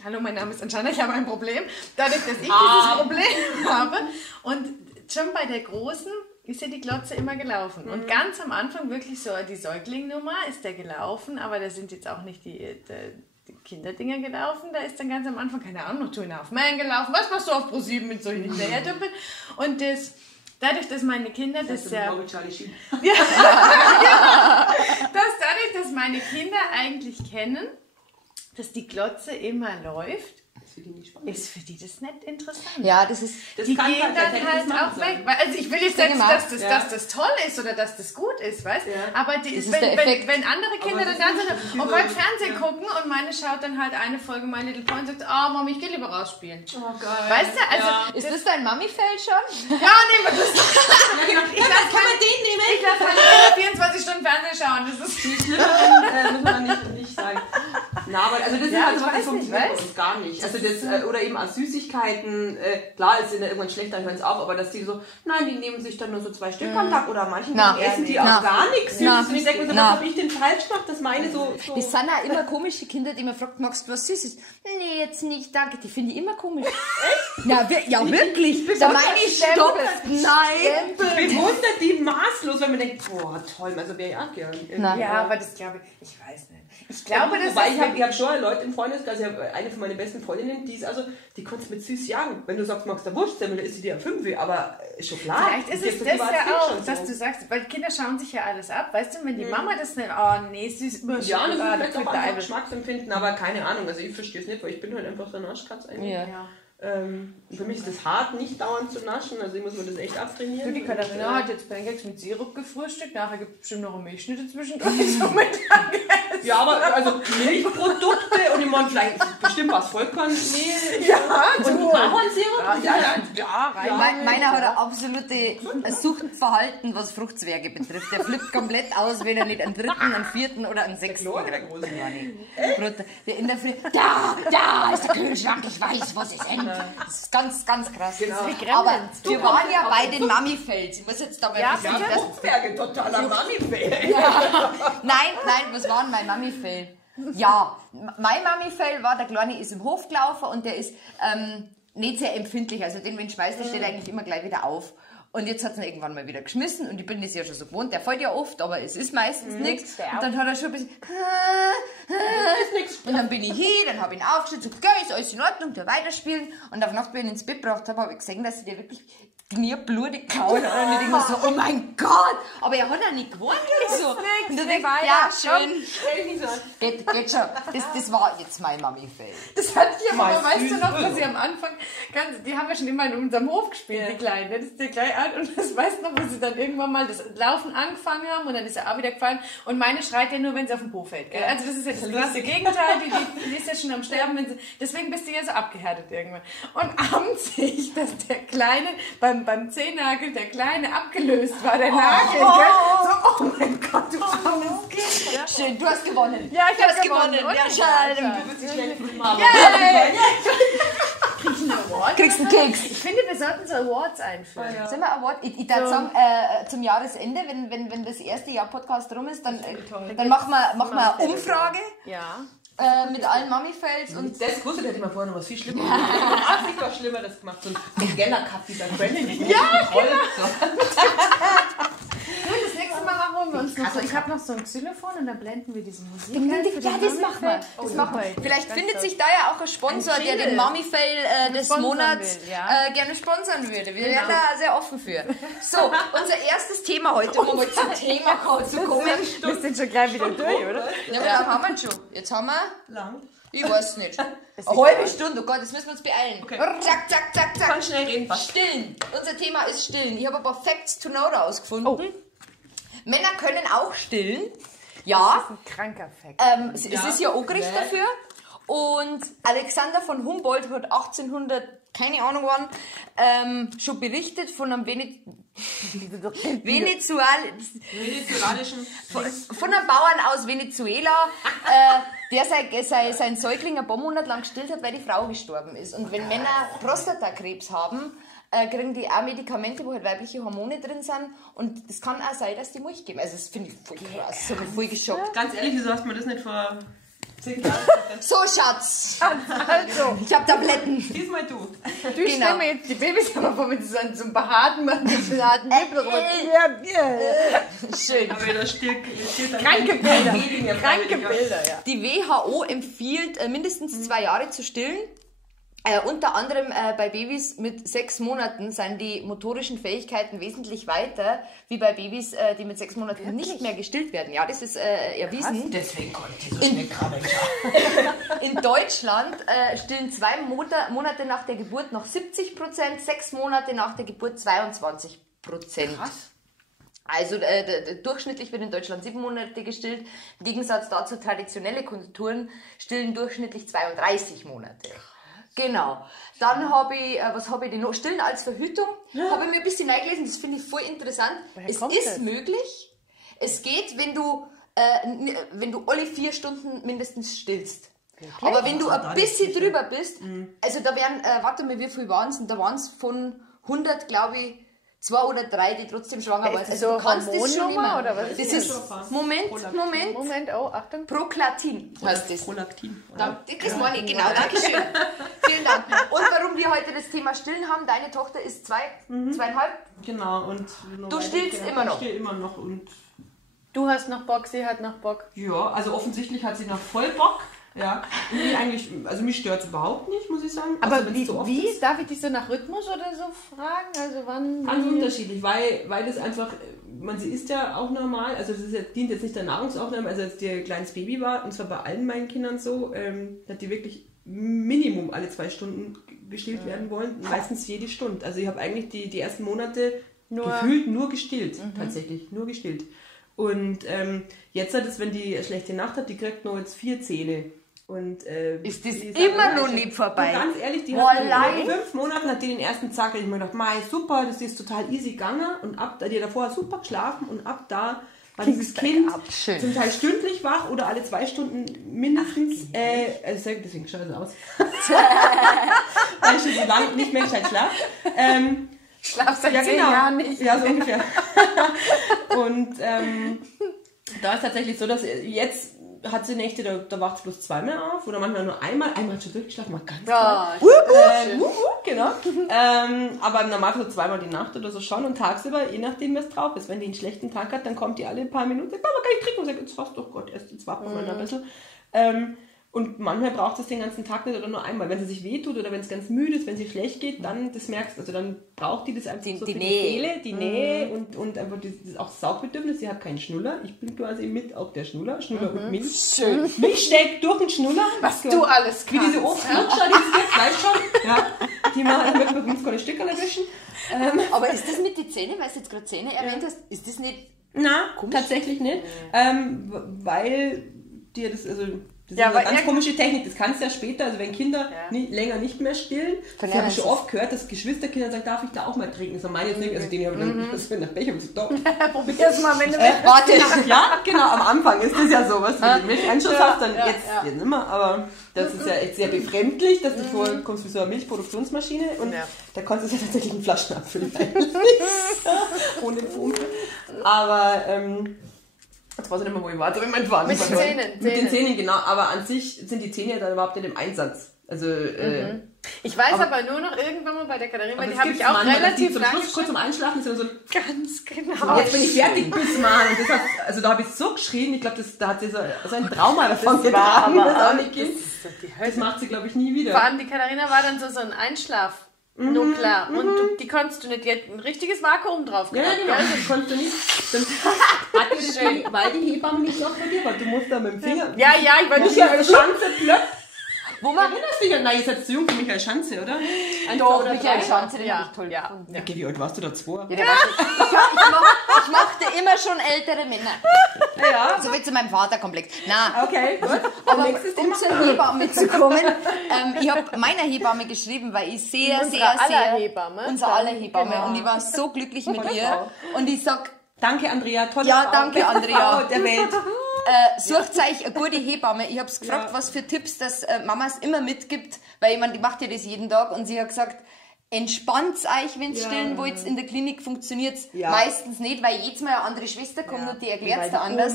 hallo, mein Name ist Anjana, ich habe ein Problem. Dadurch, dass ich dieses Problem habe und schon bei der Großen ist ja die Glotze immer gelaufen. Und ganz am Anfang wirklich so die Säuglingnummer ist der gelaufen, aber da sind jetzt auch nicht die Kinderdinger gelaufen. Da ist dann ganz am Anfang, keine Ahnung, noch Two and a Half Men gelaufen. Was machst du auf Pro7 mit solchen Hinterherdümpeln? Und dadurch, dass meine Kinder dadurch, dass meine Kinder eigentlich kennen, dass die Glotze immer läuft, ist für die das nicht interessant. Ja, die gehen dann halt auch weg. Also ich will jetzt nicht, dass das toll ist oder dass das gut ist, weißt du? Ja. Aber wenn andere Kinder dann sind, oh Gott, Fernsehen gucken und meine schaut dann halt eine Folge My Little Pony und sagt, Mami, ich gehe lieber rausspielen. Oh Gott. Weißt du, also... Ist das dein Mami-Feld schon? Ja, nehmen wir das. Kann man den nehmen? Ich lasse halt 24 Stunden Fernsehen schauen. Das ist viel schlimmer, muss man nicht sagen. Na, aber also das ist halt so, das funktioniert bei uns gar nicht. Also oder eben an Süßigkeiten, klar, es sind ja irgendwann schlechter, hören es auf, aber dass die so, nein, die nehmen sich dann nur so 2 Stück am Tag oder manchen essen die auch gar nichts Süßes. Und ich denke mir so, was habe ich denn falsch gemacht, dass meine so... Das sind auch immer komische Kinder, die man fragt, magst du was Süßes? Nee, jetzt nicht, danke, die finde ich immer komisch. Echt? Ja, wirklich. Da meine ich Stopp. Nein. Bewundert die maßlos, wenn man denkt, boah, toll, also wäre ich auch gern. Ja, aber das glaube ich weiß nicht. Ich glaube, das wobei ich habe schon Leute im Freundeskreis, ich habe eine von meinen besten Freundinnen, die kannst mit süß jagen. Wenn du sagst, magst du Wurstsemmel, dann isst sie dir am 5, aber Schokolade. Vielleicht ist es das ja auch, dass du sagst, weil Kinder schauen sich ja alles ab, weißt du, wenn die Mama das nicht, nee, süß, immer ja, das ist vielleicht auch einfach Geschmacksempfinden, aber keine Ahnung, also ich verstehe es nicht, weil ich bin halt einfach so ein Naschkatz eigentlich. Ja. Für mich ist es hart, nicht dauernd zu naschen, also ich muss mir das echt abtrainieren. Die Katharina hat jetzt Pancakes mit Sirup gefrühstückt, nachher gibt es bestimmt noch eine Milchschnitte zwischendurch zum Mittagessen. Ja, aber also Milchprodukte und im Mond vielleicht bestimmt was Vollkornmehl und Ahornsirup. Meiner hat ein absolutes Suchtverhalten, was Fruchtzwerge betrifft. Der flippt komplett aus, wenn er nicht einen 3., einen 4. oder einen 6. kriegt. In der Früh, da ist der Kühlschrank, ich weiß, was es ist. Das ist ganz, ganz krass. Genau. Aber wir waren ja bei den Mami-Fails. Ich muss jetzt da mal Fruchtzwerge, totaler Mami-Fail. Nein, was war denn mein Mami-Fail? Ja, mein Mami-Fail war, der Kleine ist im Hof gelaufen und der ist nicht sehr empfindlich. Also den, wenn ich schmeiß, der steht eigentlich immer gleich wieder auf. Und jetzt hat es ihn irgendwann mal wieder geschmissen und ich bin das ja schon so gewohnt. Der fällt ja oft, aber es ist meistens nichts. Und dann hat er schon ein bisschen... Und dann bin ich hier, dann habe ich ihn aufgestellt, so, okay, ist alles in Ordnung, der weiterspielen. Und auf Nacht, wenn ich ihn ins Bett gebracht habe ich gesehen, dass ich dir wirklich knierblutig kauen hat. Und ich denke mir so, oh mein Gott! Aber er hat ja nicht gewohnt und so. Und du denkst, ja, schön. Geht schon. Das war jetzt mein Mami-Fail. Das hat die aber, weißt du noch, dass sie am Anfang, die haben ja schon immer in unserem Hof gespielt, die Kleinen. Das ist der gleich an. Und das weißt du noch, wo sie dann irgendwann mal das Laufen angefangen haben und dann ist er auch wieder gefallen. Und meine schreit ja nur, wenn sie auf den Po fällt. Gell? Also das ist jetzt das krasse Gegenteil. Die ist ja schon am Sterben. Deswegen bist du ja so abgehärtet irgendwann. Und abends sehe ich, dass der Kleine beim Zehennagel, der Kleine abgelöst war, der Nagel. So, oh mein Gott, du armes Kind. Ja. Schön, du hast gewonnen. Ja, ich habe gewonnen. Ja, schade. Du wirst dich gleich prüfen haben. Kriegst einen Keks. Ich finde das sollten so Awards einführen. Sind wir Award? Ich darf sagen, zum Jahresende, wenn das erste Jahr Podcast rum ist, dann machen wir eine Umfrage. Ja. Mit allen Mami-Fails und Das gewusst, hätte ich mal vorher noch was viel schlimmer gemacht. Ich war schlimmer das gemacht. So ein Geller-Cup wie bei Brandon. Ja, genau. Das nächste Mal machen wir uns noch so. Ich habe noch so ein Xylophon und dann blenden wir diese Musik. Ja, das machen wir. Das machen wir. Vielleicht findet sich da ja auch ein Sponsor, der den Mami-Fail des Monats gerne sponsern würde. Wir wären da sehr offen für. So, unser erstes Thema heute, um mal zum Thema zu kommen. Wir sind schon gleich wieder durch, oder? Ja, aber dann haben wir schon. Jetzt haben wir... Lang. Ich weiß nicht. Eine halbe Stunde, oh Gott, jetzt müssen wir uns beeilen. Okay. Zack, zack, zack, zack. Kann schnell reden. Stillen. Unser Thema ist Stillen. Ich habe ein paar Facts to know rausgefunden. Männer können auch stillen. Ja. Das ist ein kranker Fact. Es ist ja Angericht dafür. Und Alexander von Humboldt hat 1800, keine Ahnung wann, schon berichtet von einem Venezolanischen. von einem Bauern aus Venezuela, der sein Säugling ein paar Monate lang gestillt hat, weil die Frau gestorben ist. Und wenn Männer Prostatakrebs haben, kriegen die auch Medikamente, wo halt weibliche Hormone drin sind. Und das kann auch sein, dass die Milch geben. Also das finde ich voll krass. So voll geschockt. Ganz ehrlich, wieso hast du mir das nicht vor 10 Jahren So, Schatz. Also, Ich habe Tabletten. Diesmal du. du stell mir jetzt die Babys aber vor mit so einem behaarten Nippel rum. Schön. Aber da steht Kranke Bilder. Kranke Bilder, ja. Die WHO empfiehlt, mindestens 2 Jahre zu stillen. Unter anderem bei Babys mit 6 Monaten sind die motorischen Fähigkeiten wesentlich weiter, wie bei Babys, die mit 6 Monaten nicht mehr gestillt werden. Ja, das ist erwiesen. Deswegen konnte ich so schnell krabbeln. In Deutschland stillen 2 Monate nach der Geburt noch 70%, 6 Monate nach der Geburt 22%. Krass. Also durchschnittlich wird in Deutschland 7 Monate gestillt. Im Gegensatz dazu traditionelle Kulturen stillen durchschnittlich 32 Monate. Genau. Dann habe ich, was habe ich denn noch? Stillen als Verhütung. Habe ich mir ein bisschen reingelesen, das finde ich voll interessant. Es ist möglich. Es geht, wenn du alle 4 Stunden mindestens stillst. Wirklich? Aber wenn du ein bisschen drüber bist, also da wären, warte mal, wie viel waren es? Da waren es von 100, glaube ich, 2 oder 3, die trotzdem schwanger waren. Also du kannst das schon immer. Oder was das ist Moment. Oh, Achtung. Prolaktin heißt das. Prolaktin. Das meine ich, genau, danke schön. Vielen Dank. Und warum wir heute das Thema Stillen haben, deine Tochter ist 2,5. Genau, und du stillst immer noch. Ich still immer noch und Du hast noch Bock, sie hat noch Bock. ja, also offensichtlich hat sie noch voll Bock. Ja, irgendwie eigentlich, also mich stört es überhaupt nicht, muss ich sagen. Aber also, so wie? Darf ich dich so nach Rhythmus oder so fragen? Also wann? Ganz unterschiedlich, weil das einfach, sie isst ja auch normal, also das dient jetzt nicht der Nahrungsaufnahme, also als die ein kleines Baby war, und zwar bei allen meinen Kindern so, hat die wirklich Minimum alle 2 Stunden gestillt werden wollen, meistens jede Stunde. Also ich habe eigentlich die ersten Monate gefühlt nur gestillt, tatsächlich, nur gestillt. Und jetzt hat es, wenn die eine schlechte Nacht hat, die kriegt noch jetzt 4 Zähne. Und, ist das immer noch nicht vorbei? Und ganz ehrlich, die hat in 5 Monaten hat die den ersten Zack, ich mir gedacht, mei, super, das ist total easy gegangen. Und ab da, die hat davor super geschlafen und ab da war dieses Kind zum Teil stündlich wach oder alle 2 Stunden mindestens. Also deswegen schaut es aus. Weil ich schon so lange nicht mehr gescheit schlaf. Schlaf seit 10 Jahren nicht. Ja, so ungefähr. Und da ist tatsächlich so, dass jetzt hat sie Nächte, da wacht sie bloß 2-mal auf oder manchmal nur einmal. Einmal hat sie durchgeschlafen, mal ganz genau. Aber im Normalfall so 2-mal die Nacht oder so schon und tagsüber, je nachdem, was drauf ist. Wenn die einen schlechten Tag hat, dann kommt die alle ein paar Minuten, sagt, Mama, kann ich trinken? Und sagt, jetzt fast doch Gott, erst jetzt wachen wir ein bisschen. Und manchmal braucht es den ganzen Tag nicht oder nur einmal. Wenn sie sich wehtut oder wenn es ganz müde ist, wenn sie schlecht geht, dann das merkst du. Also dann braucht die das einfach so für die Nähe und einfach das auch Saugbedürfnis. Sie hat keinen Schnuller. Ich bin quasi mit auch der Schnuller und Milch. Schön. Milch steckt durch den Schnuller. Was du alles kannst. Wie diese Obstlutscher, die es gibt, weißt schon. Ja, die machen, damit wir uns keine Stücke erwischen. Aber ist das mit den Zähnen, weil du jetzt gerade Zähne erwähnt hast, ist das nicht... Na, tatsächlich nicht. Weil dir das, also Das ist eine ganz komische Technik, das kannst du ja später, also wenn Kinder länger nicht mehr stillen, das habe ich schon oft gehört, dass Geschwisterkinder sagen, darf ich da auch mal trinken? Das meine ich jetzt nicht, also den haben dann das nach Becher und so, doch. Probier's mal, wenn du Warte, ja, genau, am Anfang ist das ja sowas, wenn du Milcheinschuss hast, dann jetzt nicht mehr, aber das ist ja echt sehr befremdlich, dass du vorkommst wie so eine Milchproduktionsmaschine und da kannst du ja tatsächlich einen Flaschenabfüll eigentlich, ohne Pumpe, aber jetzt weiß ich nicht mehr, wo ich war, aber ich mein Faden. Mit den Zähnen. Mit den Zähnen, genau. Aber an sich sind die Zähne ja dann überhaupt nicht im Einsatz. Also, ich weiß aber nur noch irgendwann mal bei der Katharina, weil die habe ich auch manchmal, relativ zum lange Schluss, kurz zum Einschlafen, so Ganz genau. jetzt bin ich fertig, bis mal. Und das hat, also da habe ich so geschrien, ich glaube, da hat sie so ein Trauma davon getragen. Das macht sie, glaube ich, nie wieder. Vor allem die Katharina war dann so ein Einschlaf. Nuckler. Und die konntest du nicht jetzt ein richtiges Vakuum drauf Ja, genau, das konntest du nicht. Dann hat die das, weil die Hebamme nicht noch bei dir war. Du musst da mit dem Finger. Ja, ich war nicht ja eine Schanze plöpp. Wo man... Erinnerst du dich? Nein, ihr seid zu jung für Michael Schanze, oder? Doch, Michael Schanze, den hab ich toll gefunden. Okay, wie alt warst du da? 2? Ja, ich mochte immer schon ältere Männer. Ja. So wie zu meinem Vaterkomplex. Nein. Okay, gut. Aber um zur Hebamme zu kommen, ich habe meiner Hebamme geschrieben, weil ich sehr, Unser aller Hebamme. Und ich war so glücklich mit ihr. Und ich sag, Danke, Andrea. Tolle ja, Frau. danke, Andrea. Frau der Welt. Sucht euch eine gute Hebamme. Ich habe gefragt, was für Tipps das Mamas immer mitgibt, weil ich meine, die macht ja das jeden Tag und sie hat gesagt, entspannt euch, wenn ihr stillen wollt. In der Klinik funktioniert es meistens nicht, weil jedes Mal eine andere Schwester kommt und die erklärt es da anders.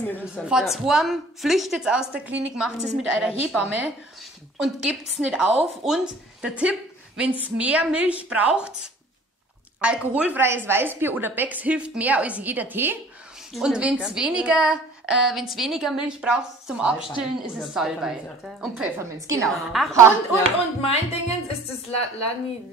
Fahrt's heim, flüchtet aus der Klinik, macht es mit eurer Hebamme und gebt es nicht auf. Und der Tipp, wenn es mehr Milch braucht, alkoholfreies Weißbier oder Becks hilft mehr als jeder Tee. Und wenn es weniger Milch braucht zum Abstillen, ist es Salbei. Und Pfefferminz, genau. Ach, und mein Dingens ist das Lanolin.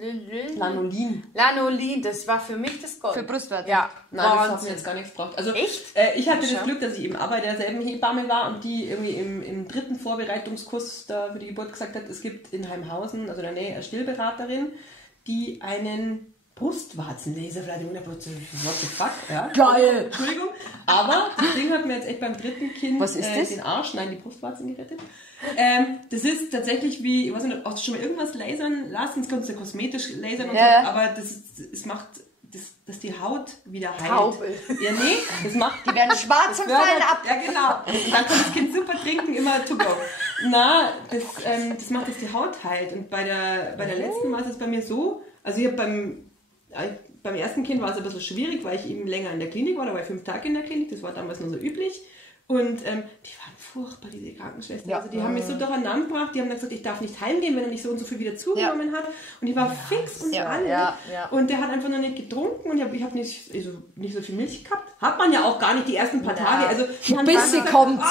Lanolin, das war für mich das Gold. Für Brustwarzen. Ja. Nein, das hat mir jetzt gar nichts gebraucht. Also, echt? Ich hatte das Glück, dass ich eben auch bei derselben Hebamme war und die irgendwie im 3. Vorbereitungskurs da für die Geburt gesagt hat, es gibt in Heimhausen, also in der Nähe, eine Stillberaterin, die einen Brustwarzenlaser, vielleicht what the fuck, ja. Geil! Entschuldigung, aber das Ding hat mir jetzt echt beim 3. Kind Was ist das? Den Arsch, nein, die Brustwarzen gerettet. Das ist tatsächlich wie, ich weiß nicht, hast du schon mal irgendwas lasern lassen? Das kannst du kosmetisch lasern und so, aber es macht, dass die Haut wieder heilt. Taub ist. Ja, nee, das macht... Die werden schwarz und fallen ab. Ja, genau. Und dann kann das Kind super trinken, immer to go. Na, das macht, dass die Haut heilt. Und bei der letzten war es bei mir so, also ich habe beim ersten Kind war es ein bisschen schwierig, weil ich eben länger in der Klinik war, da war ich 5 Tage in der Klinik, das war damals nur so üblich. Und die waren furchtbar, diese Krankenschwestern. Ja. Also die haben mich so durcheinander gebracht, die haben dann gesagt, ich darf nicht heimgehen, wenn er nicht so und so viel wieder zugenommen hat. Und ich war fix und alle. Ja. Und der hat einfach noch nicht getrunken und ich hab nicht so viel Milch gehabt. Hat man ja auch gar nicht die ersten paar Tage. Also, bis sie kommt.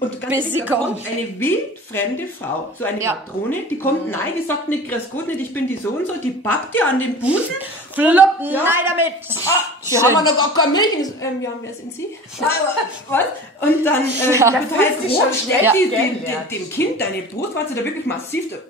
Und bis sie kommt. Eine wildfremde Frau, so eine Matrone, die kommt nein, die sagt nicht, grüß Gott nicht, ich bin die so und so, die packt dir an den Busen. Flopp, nein damit! Sie haben noch gar keine Milch. Ja, wer sind Sie? Was? Und dann stellt dem Kind deine Brustwarze da wirklich massiv. Und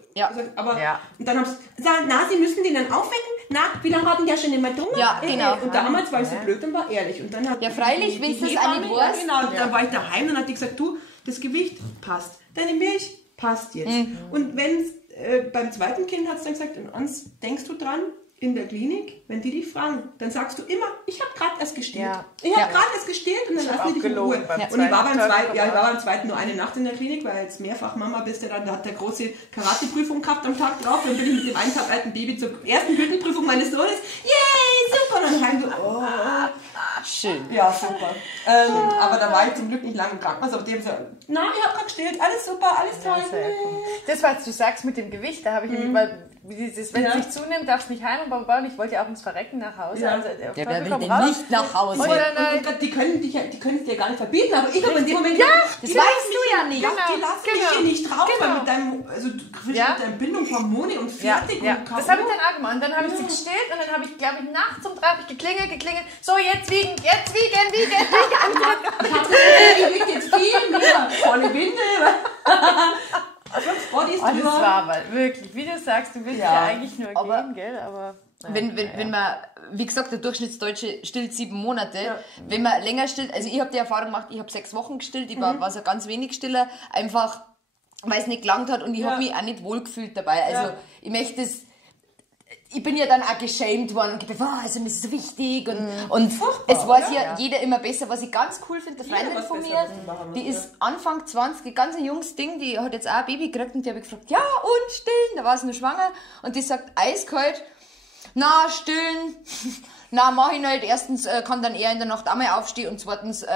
dann haben sie gesagt, na, Sie müssen den dann aufwecken. Na, wie lange hatten der schon immer Dumme? Ja, genau. Und damals war ich so blöd und war ehrlich. Und dann hat freilich, wenn es das auch nicht weiß. Genau, und dann war ich daheim und hat die gesagt, du, das Gewicht passt. Deine Milch passt jetzt. Und wenn es beim zweiten Kind hat es dann gesagt, und ans denkst du dran, in der Klinik, wenn die dich fragen, dann sagst du immer, ich habe gerade erst gestillt. Ich habe gerade erst gestillt und dann lassen die dich in Ruhe. Und ich war beim zweiten nur eine Nacht in der Klinik, weil als mehrfach Mama bist, da hat der große Karate-Prüfung gehabt am Tag drauf. Dann bin ich mit dem 1 Tag alten Baby zur ersten Gürtelprüfung meines Sohnes. Yay, super! Und dann heim so, schön. Ja, super. Aber da war ich zum Glück nicht lange im Krankenhaus, aber die haben gesagt, na, ich habe gerade gestillt, alles super, alles toll. Das, was du sagst mit dem Gewicht, da habe ich nämlich, weil dieses, wenn es nicht zunimmt, darfst du nicht heim und bauen. Ich wollte ja auch ins Verrecken nach Hause. Ja. Also, wer will denn nicht nach Hause? Und die können es dir gar nicht verbieten, aber ich habe in dem Moment... Das weißt du ja nicht. Die lassen mich hier nicht drauf, weil mit deinem, also du kriegst mit deiner Bindung Hormone und fertig. Ja. Und das habe ich dann auch gemacht. Und dann habe ich sie gestillt und dann habe ich, glaube ich, nachts um 3 geklingelt. So, jetzt wiegen. Ich habe das wiegt jetzt viel mehr. Volle Windel. Das war aber wirklich, wie du sagst, du willst ja eigentlich nur gehen, gell? Aber wenn man, wie gesagt, der Durchschnittsdeutsche stillt 7 Monate. Ja. Wenn man länger stillt, also ich habe die Erfahrung gemacht, ich habe 6 Wochen gestillt, ich war so ganz wenig stiller, einfach weil es nicht gelangt hat und ich habe mich auch nicht wohlgefühlt dabei. Also ich möchte es, ich bin ja dann auch geschämt worden und gedacht, also mir ist so wichtig und es weiß ja jeder immer besser. Was ich ganz cool finde, eine Freundin von mir, die ist Anfang 20, ein ganz junges Ding, die hat jetzt auch ein Baby gekriegt und die habe ich gefragt, ja und stillen, da war sie nur schwanger und die sagt eiskalt, na stillen, na mach ich nicht, erstens kann dann eher in der Nacht einmal aufstehen und zweitens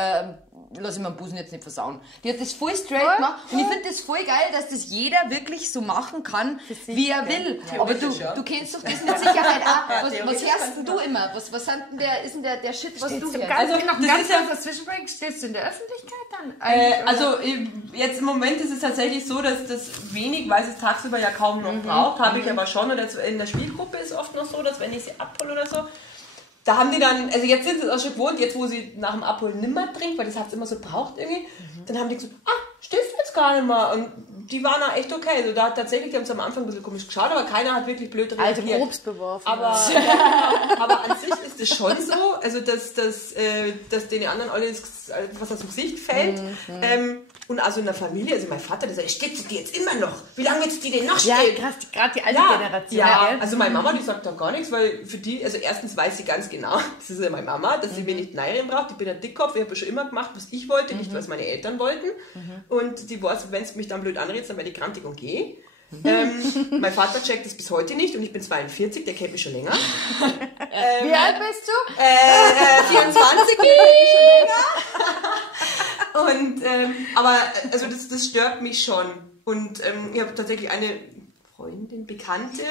lass ich meinen Busen jetzt nicht versauen. Die hat das voll straight gemacht und ich finde das voll geil, dass das jeder wirklich so machen kann, wie er will. Aber du kennst doch das mit Sicherheit auch. Was hörst denn du immer? Was ist denn der Shit, was du hörst? Also noch ganz kurz was zwischenbringen, stehst du in der Öffentlichkeit dann? Also jetzt im Moment ist es tatsächlich so, dass das wenig, weil es tagsüber ja kaum noch braucht, habe ich aber schon, oder in der Spielgruppe ist oft noch so, dass wenn ich sie abhole oder so, da haben die dann, also jetzt sind sie es auch schon gewohnt, jetzt wo sie nach dem Abholen nimmer trinkt, weil das hat es immer so braucht irgendwie, dann haben die gesagt, stehst du jetzt gar nicht mehr? Und die waren auch echt okay. Also da hat tatsächlich, die haben es am Anfang ein bisschen komisch geschaut, aber keiner hat wirklich blöd reagiert. Also Obst beworfen. Aber an sich ist es schon so, also dass den anderen alles was aus dem Gesicht fällt. Und also in der Familie, also mein Vater, der sagt, steht die jetzt immer noch? Wie lange jetzt die denn noch stehen? Ja, krass, gerade die alte Generation. Ja, also meine Mama, die sagt da gar nichts, weil für die, also erstens weiß sie ganz genau, das ist ja meine Mama, dass sie mir nicht Nein braucht. Ich bin ein Dickkopf, ich habe schon immer gemacht, was ich wollte, nicht was meine Eltern wollten. Und die weiß, wenn es mich dann blöd anredst, dann werde ich grantig und gehe. Mein Vater checkt das bis heute nicht und ich bin 42, der kennt mich schon länger. Wie alt bist du? 24, der kennt mich schon länger. Und, aber also das stört mich schon. Und ich habe tatsächlich eine Freundin, Bekannte,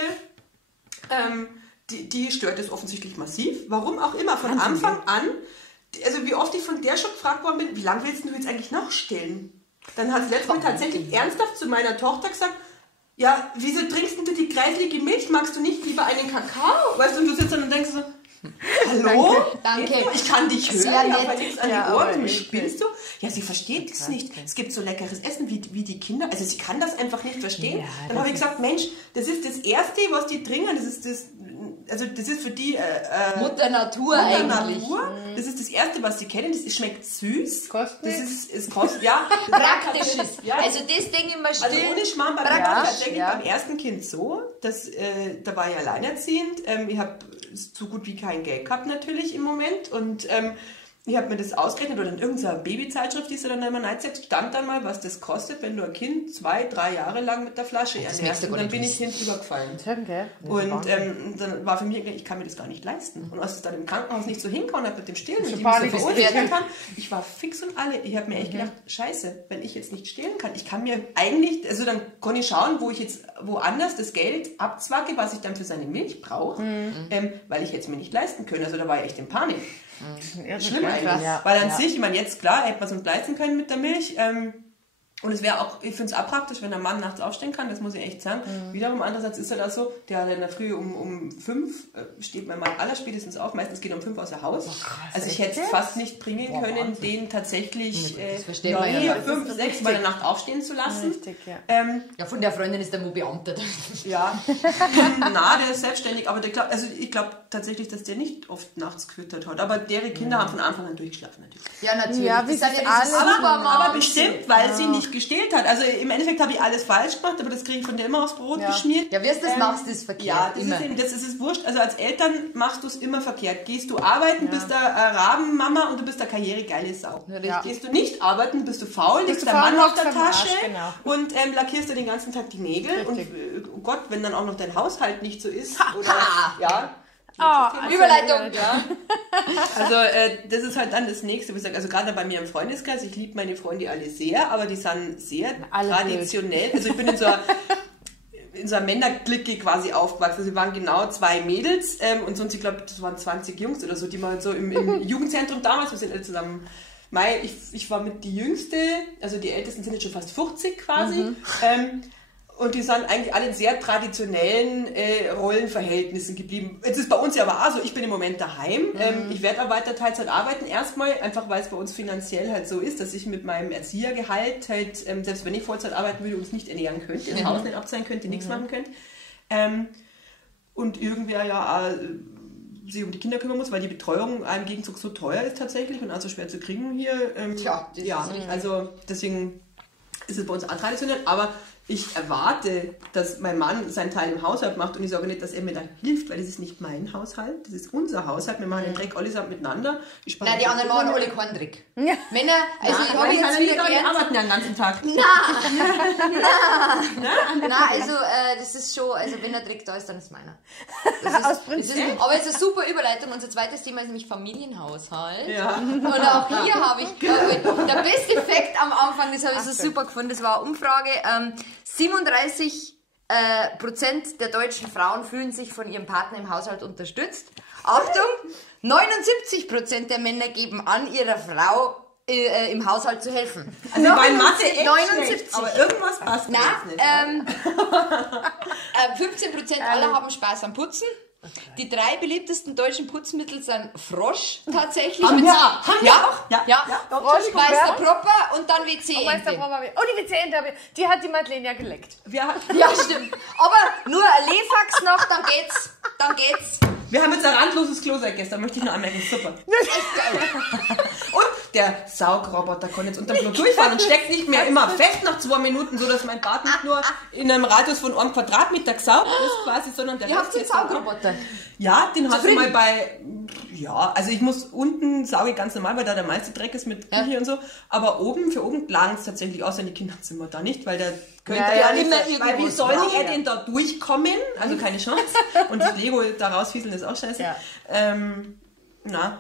die stört es offensichtlich massiv. Warum auch immer, von Anfang an. Also wie oft ich von der schon gefragt worden bin, wie lange willst du jetzt eigentlich noch stillen? Dann hat sie letztes Mal tatsächlich ernsthaft zu meiner Tochter gesagt, ja, wieso trinkst du die kreislige Milch? Magst du nicht lieber einen Kakao? Weißt du, und du sitzt dann und denkst so, hallo? Danke. Ich kann dich hören, Sehr ich nett. habe nichts an die Ohren, du spielst du? Ja, sie versteht es nicht. Es gibt so leckeres Essen wie die Kinder, also sie kann das einfach nicht verstehen. Dann habe ich gesagt, Mensch, das ist das Erste, was die trinken, das ist für die Mutter Natur eigentlich. Das ist das Erste, was sie kennen, das schmeckt süß. Kostet es kostet, ja. Praktisches. Ja. Also das Ding immer still. Also ohne Schmarrn, bei mir war tatsächlich beim ersten Kind so, dass, da war ich alleinerziehend, ich habe so gut wie kein Geld gehabt natürlich im Moment und ich habe mir das ausgerechnet oder in irgendeiner Babyzeitschrift, die sie dann immer reinsetzt, stand dann mal, was das kostet, wenn du ein Kind 2-3 Jahre lang mit der Flasche ernährst. Und dann bin ich hinüber gefallen. Und dann war für mich, ich kann mir das gar nicht leisten. Und als es dann im Krankenhaus nicht so hinkommen hat mit dem Stillen, und ich mich so verunsichert kann, ich war fix und alle. Ich habe mir echt gedacht, scheiße, wenn ich jetzt nicht stillen kann, ich kann mir eigentlich, also dann kann ich schauen, wo ich jetzt woanders das Geld abzwacke, was ich dann für seine Milch brauche, weil ich jetzt mir nicht leisten können. Also da war ich echt in Panik. Schlimm eigentlich. Ja. Weil an sich, ich meine, jetzt klar, hätte man es uns leisten können mit der Milch. Und es wäre auch, ich finde es auch praktisch, wenn der Mann nachts aufstehen kann, das muss ich echt sagen. Wiederum, andererseits ist er da so, der hat in der Früh um 5 steht mein Mann allerspätestens auf, meistens geht er um 5 aus der Haus. Also ich hätte es fast nicht bringen können, den tatsächlich 4, 5, 6 bei der Nacht aufstehen zu lassen. Richtig, ja, von der Freundin ist der Mo beamtet. Ja, der ist selbstständig, aber ich glaube tatsächlich, dass der nicht oft nachts gefüttert hat. Aber deren Kinder haben von Anfang an durchgeschlafen natürlich. Ja, natürlich. Ja, wie das sie sind alle aber bestimmt, weil sie nicht gestillt hat. Also im Endeffekt habe ich alles falsch gemacht, aber das kriege ich von dir immer aufs Brot geschmiert. Ja, wie du das machst, ist verkehrt. Ja, das ist wurscht. Also als Eltern machst du es immer verkehrt. Gehst du arbeiten, bist der Rabenmama und du bist der karrieregeile Sau. Ja. Gehst du nicht arbeiten, bist du faul, legst der Mann auf der Tasche und lackierst dir den ganzen Tag die Nägel. Richtig. Und oh Gott, wenn dann auch noch dein Haushalt nicht so ist. Überleitung. Ja. Also das ist halt dann das Nächste, wo ich sage, also gerade bei mir im Freundeskreis, ich liebe meine Freunde alle sehr, aber die sind sehr traditionell. Also ich bin in so einer Männerklicke quasi aufgewachsen. Also wir waren genau 2 Mädels und sonst, ich glaube, das waren 20 Jungs oder so, die mal so im Jugendzentrum damals, wir sind alle zusammen. Ich war mit die Jüngste, also die Ältesten sind jetzt schon fast 50 quasi. Und die sind eigentlich alle in sehr traditionellen Rollenverhältnissen geblieben. Jetzt ist bei uns ja aber auch so, ich bin im Moment daheim. Ich werde aber weiter Teilzeit arbeiten. Erstmal, einfach weil es bei uns finanziell halt so ist, dass ich mit meinem Erziehergehalt halt, selbst wenn ich Vollzeit arbeiten würde, uns nicht ernähren könnte, das Haus nicht abzahlen könnte, nichts machen könnte. Und irgendwer ja auch sich um die Kinder kümmern muss, weil die Betreuung im Gegenzug so teuer ist tatsächlich und also schwer zu kriegen hier. Tja, also deswegen... ist es bei uns auch traditionell, aber ich erwarte, dass mein Mann seinen Teil im Haushalt macht und ich sage nicht, dass er mir da hilft, weil das ist nicht mein Haushalt, das ist unser Haushalt. Wir machen den Dreck allesamt miteinander. Nein, die anderen machen alle keinen Dreck. Männer, also ich habe jetzt wieder die gelernt... arbeiten ja den ganzen Tag. Nein, also das ist schon, also wenn der Dreck da ist, dann ist meiner. Das ist, aber jetzt eine super Überleitung. Unser zweites Thema ist nämlich Familienhaushalt. Ja. Und auch hier habe ich, der beste Fakt am Anfang, das habe ich so super gefunden, das war eine Umfrage, 37% der deutschen Frauen fühlen sich von ihrem Partner im Haushalt unterstützt. Achtung, 79% der Männer geben an, ihrer Frau im Haushalt zu helfen. Also bei Mathe echt 79. schlecht, aber irgendwas passt nicht. 15% aller haben Spaß am Putzen. Okay. Die 3 beliebtesten deutschen Putzmittel sind Frosch tatsächlich. Haben wir auch? Ja. Frosch, Meister Propper und dann WC-Ente. Die WC-Ente, die hat die Madeleine ja geleckt. Ja, stimmt. Aber nur ein Lefax noch, dann geht's. Wir haben jetzt ein randloses Klo seit gestern, möchte ich nur anmerken. Super. Echt geil. Und der Saugroboter kann jetzt unter dem Klo durchfahren und steckt nicht mehr immer fest nach 2 Minuten, so dass mein Bad nicht nur in einem Radius von 1 Quadratmeter gesaugt ist quasi, sondern der Ihr habt den Saugroboter? Ja, den hast du mal bei... Ja, also ich muss unten sauge ganz normal, weil da der meiste Dreck ist mit Küche und so. Aber für oben langt es tatsächlich, außer in die Kinderzimmer da nicht, weil der könnte ja nicht mehr... Weil wie soll er denn da durchkommen? Also keine Chance. Und das Lego da rausfieseln ist auch scheiße. Ja.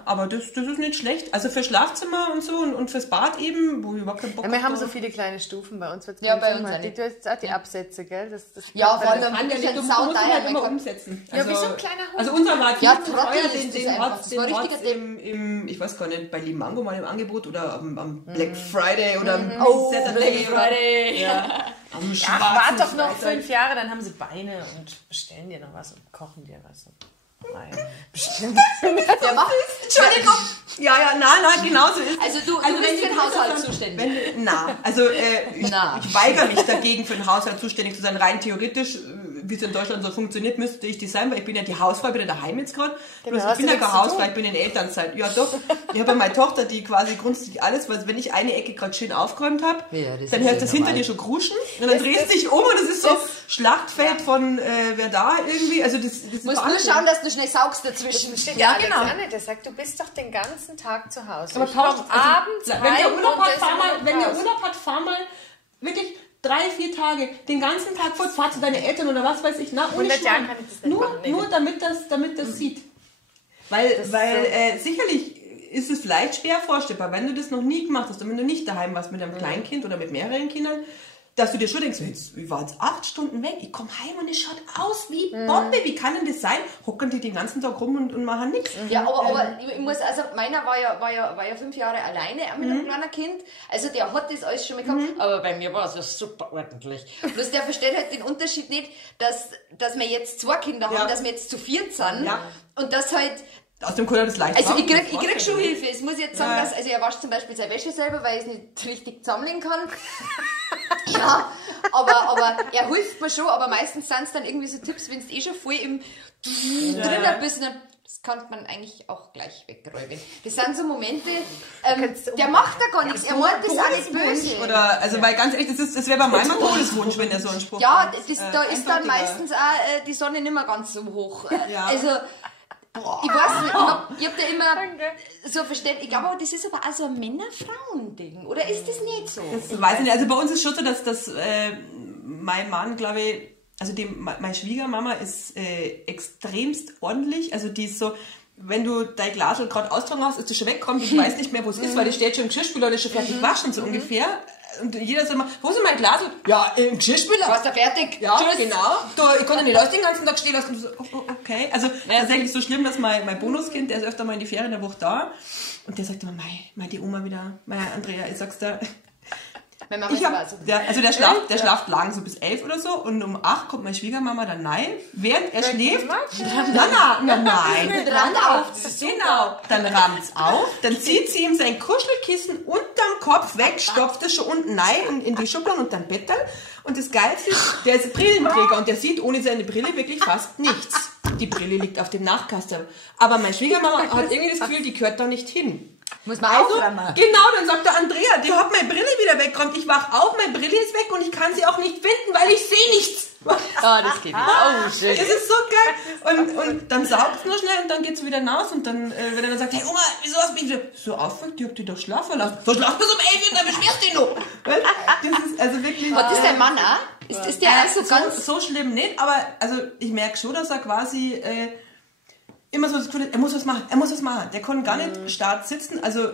Aber das ist nicht schlecht. Also für Schlafzimmer und so und fürs Bad eben, wo ich überhaupt keinen Bock habe. Wir haben so viele kleine Stufen bei uns. Bei uns auch nicht. Du hast auch die Absätze, gell? Das ja, vor allem kann ja nicht, du musst halt immer umsetzen. Also, ja, wie so ein kleiner Hund. Also unser war ja, teuer, den hat im, ich weiß gar nicht, bei Limango mal im Angebot oder am Black Friday oder am Saturday. Black Friday. Ja. Warte doch noch 5 Jahre, dann haben sie Beine und bestellen dir noch was und kochen dir was. Bestimmt. Der macht es. Entschuldigung. Ja, nein, genau so ist es. Also du bist für den Haushalt zuständig. Ich weigere mich dagegen, für den Haushalt zuständig zu sein. Rein theoretisch, wie es in Deutschland so funktioniert, müsste ich das sein, weil ich bin ja die Hausfrau, bin ja daheim jetzt gerade. Genau, ich bin ja keine Hausfrau, ich bin in Elternzeit. Ja doch, ich habe meine Tochter, die quasi grundsätzlich alles, weil wenn ich eine Ecke gerade schön aufgeräumt habe, dann hört das hinter dir schon kruschen und dann dreht es sich um und das ist so Schlachtfeld von wer da irgendwie. Also das musst nur schauen, dass du schnell saugst dazwischen. Ja, genau. Der sagt, du bist doch den ganzen Tag zu Hause. Aber abends wenn der Urlaub hat, fahr mal wirklich 3-4 Tage, den ganzen Tag fort, fahr zu deinen Eltern oder was weiß ich, ohne 100 Jahren kann ich das nicht machen. Nur damit das sieht. Weil sicherlich ist es vielleicht schwer vorstellbar, wenn du das noch nie gemacht hast und wenn du nicht daheim warst mit einem Kleinkind oder mit mehreren Kindern, dass du dir schon denkst, ich war jetzt 8 Stunden weg, ich komme heim und es schaut aus wie Bombe, wie kann denn das sein? Hocken die den ganzen Tag rum und machen nichts. Ja, aber ich muss, also meiner war ja 5 Jahre alleine mit einem kleinen Kind, also der hat das alles schon mal gehabt, aber bei mir war es ja super ordentlich. Bloß der versteht halt den Unterschied nicht, dass wir jetzt 2 Kinder haben, dass wir jetzt zu 4 sind und das halt... Aus dem Kunde das leicht. Also ich krieg schon Hilfe. Ich muss jetzt sagen, dass, also er wascht zum Beispiel seine Wäsche selber, weil ich es nicht richtig zusammenlegen kann. Ja, aber er hilft mir schon, aber meistens sind es dann irgendwie so Tipps, wenn du schon voll im drinnen bist, das kann man eigentlich auch gleich wegräumen. Das sind so Momente, der macht da gar nichts, er meint das auch nicht böse. Oder, also weil ganz ehrlich, das wäre bei meinem Todeswunsch, wenn er so einen Spruch macht. Ja, da ist dann meistens auch die Sonne nicht mehr ganz so hoch. Also ich weiß nicht, ich hab da immer so verstanden, ich glaube, das ist aber auch so ein Männer-Frauen-Ding, oder ist das nicht so? Das weiß ich nicht, also bei uns ist schon so, dass mein Mann, glaube ich, also meine Schwiegermama ist extremst ordentlich, also die ist so, wenn du dein Glas gerade austragen hast, ist das schon weggekommen, ich weiß nicht mehr, wo es ist, weil das steht schon im Geschirrspüler oder ist schon fertig waschen, so ungefähr. Und jeder sagt immer, wo ist mein Glas? Ja, im Geschirrspüler. Warst du fertig? Ja, tschüss. Genau. Ich konnte nicht aus den ganzen Tag stehen lassen. Und so, okay. Also tatsächlich so schlimm, dass mein Bonuskind, der ist öfter mal in die Ferien der Woche da. Und der sagt immer, die Oma wieder, Andrea, ich sag's dir. Meine Mama der schlaft lang so bis 11 oder so und um 8 kommt meine Schwiegermama dann rein, während er schläft. Nein. Genau. Dann rammt's auf, dann zieht sie ihm sein Kuschelkissen unterm Kopf weg, stopft es schon unten rein in die Schublade und dann Bettel. Und das Geilste ist, der ist Brillenträger und der sieht ohne seine Brille wirklich fast nichts. Die Brille liegt auf dem Nachkasten. Aber meine Schwiegermama hat irgendwie das Gefühl, die gehört da nicht hin. Muss man also, aufräumen. genau, dann sagt der Andrea, die hat meine Brille wieder weggeräumt. Ich wach auf, meine Brille ist weg und ich kann sie auch nicht finden, weil ich sehe nichts. Ah, das geht nicht. Oh, schön. Es ist so geil. Und dann saugt es nur schnell und dann geht es wieder raus. Und dann, wenn er dann sagt, hey Oma, wieso hast du mich so aufgeweckt? Ich hab dich doch schlafen lassen. So schlafen bis um 11 Uhr, dann beschwerst du dich noch. Das ist also wirklich... Was ist dein Mann auch? Ist der auch so ganz... So schlimm nicht, aber also ich merke schon, dass er quasi immer so das Gefühl hat, er muss was machen. Der kann gar nicht stark sitzen, also...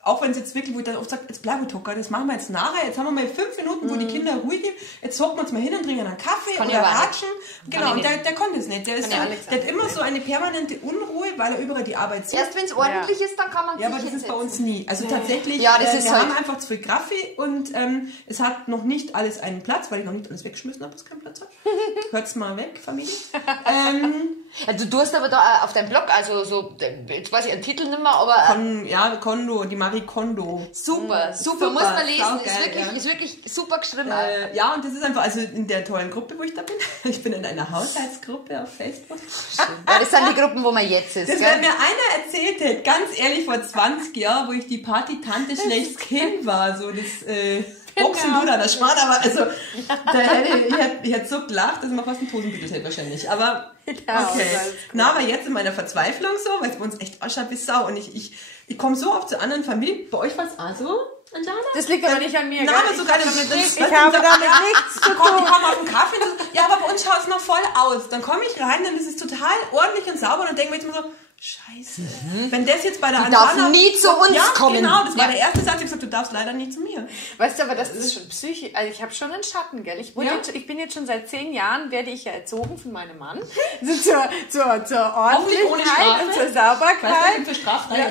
Auch wenn es jetzt wirklich, wo ich dann oft sage, jetzt bleib ich hocken, das machen wir jetzt nachher. Jetzt haben wir mal 5 Minuten, wo die Kinder ruhig sind. Jetzt hocken wir uns mal hin und trinken einen Kaffee oder ratschen. Genau, und der kann das nicht. Der hat immer so eine permanente Unruhe, weil er überall die Arbeit sieht. Erst wenn es ordentlich ist, dann kann man sich aber das ist bei uns nie. Also tatsächlich, ja, das ist wir halt haben einfach zu viel Kaffee und es hat noch nicht alles einen Platz, weil ich noch nicht alles weggeschmissen habe, was keinen Platz hat. Hört's mal weg, Familie. Also du hast aber da auf deinem Blog, also so, jetzt weiß ich einen Titel nicht mehr, aber... Kondo, die Marie Kondo. Super, muss man lesen. Ist wirklich super geschrieben. Ja, und das ist einfach, also in der tollen Gruppe, wo ich da bin. Ich bin in einer Haushaltsgruppe auf Facebook. Ja, das sind die Gruppen, wo man jetzt ist. Das, wenn mir einer erzählt hätte, ganz ehrlich, vor 20 Jahren, wo ich die Party-Tante schlechts Kind war, so das Boxen du da, das Schmarrn, aber also, ich hätte so gelacht, dass ich noch fast einen Toten hätte wahrscheinlich. Aber, okay. Na, aber jetzt in meiner Verzweiflung so, weil es bei uns echt ausschaut wie Sau und ich komme so oft zu anderen Familien. Bei euch war es auch so, Anjana? Das liegt aber nicht an mir. Nein, aber sogar ich habe damit nichts zu tun. Ich komme auf den Kaffee und so, ja, aber bei uns schaut es noch voll aus. Dann komme ich rein, dann ist es total ordentlich und sauber und dann denke ich mir jetzt immer so, Scheiße. Wenn das jetzt bei der Anjana... Du darfst nie zu uns kommen. Genau, das war der erste Satz. Ich habe gesagt, du darfst leider nie zu mir. Weißt du, aber das ist schon psychisch. Also ich habe schon einen Schatten, gell? Ich bin jetzt schon seit 10 Jahren, werde ich ja erzogen von meinem Mann. Zur Ordentlichkeit und zur Sauberkeit. Weißt du, für straffrei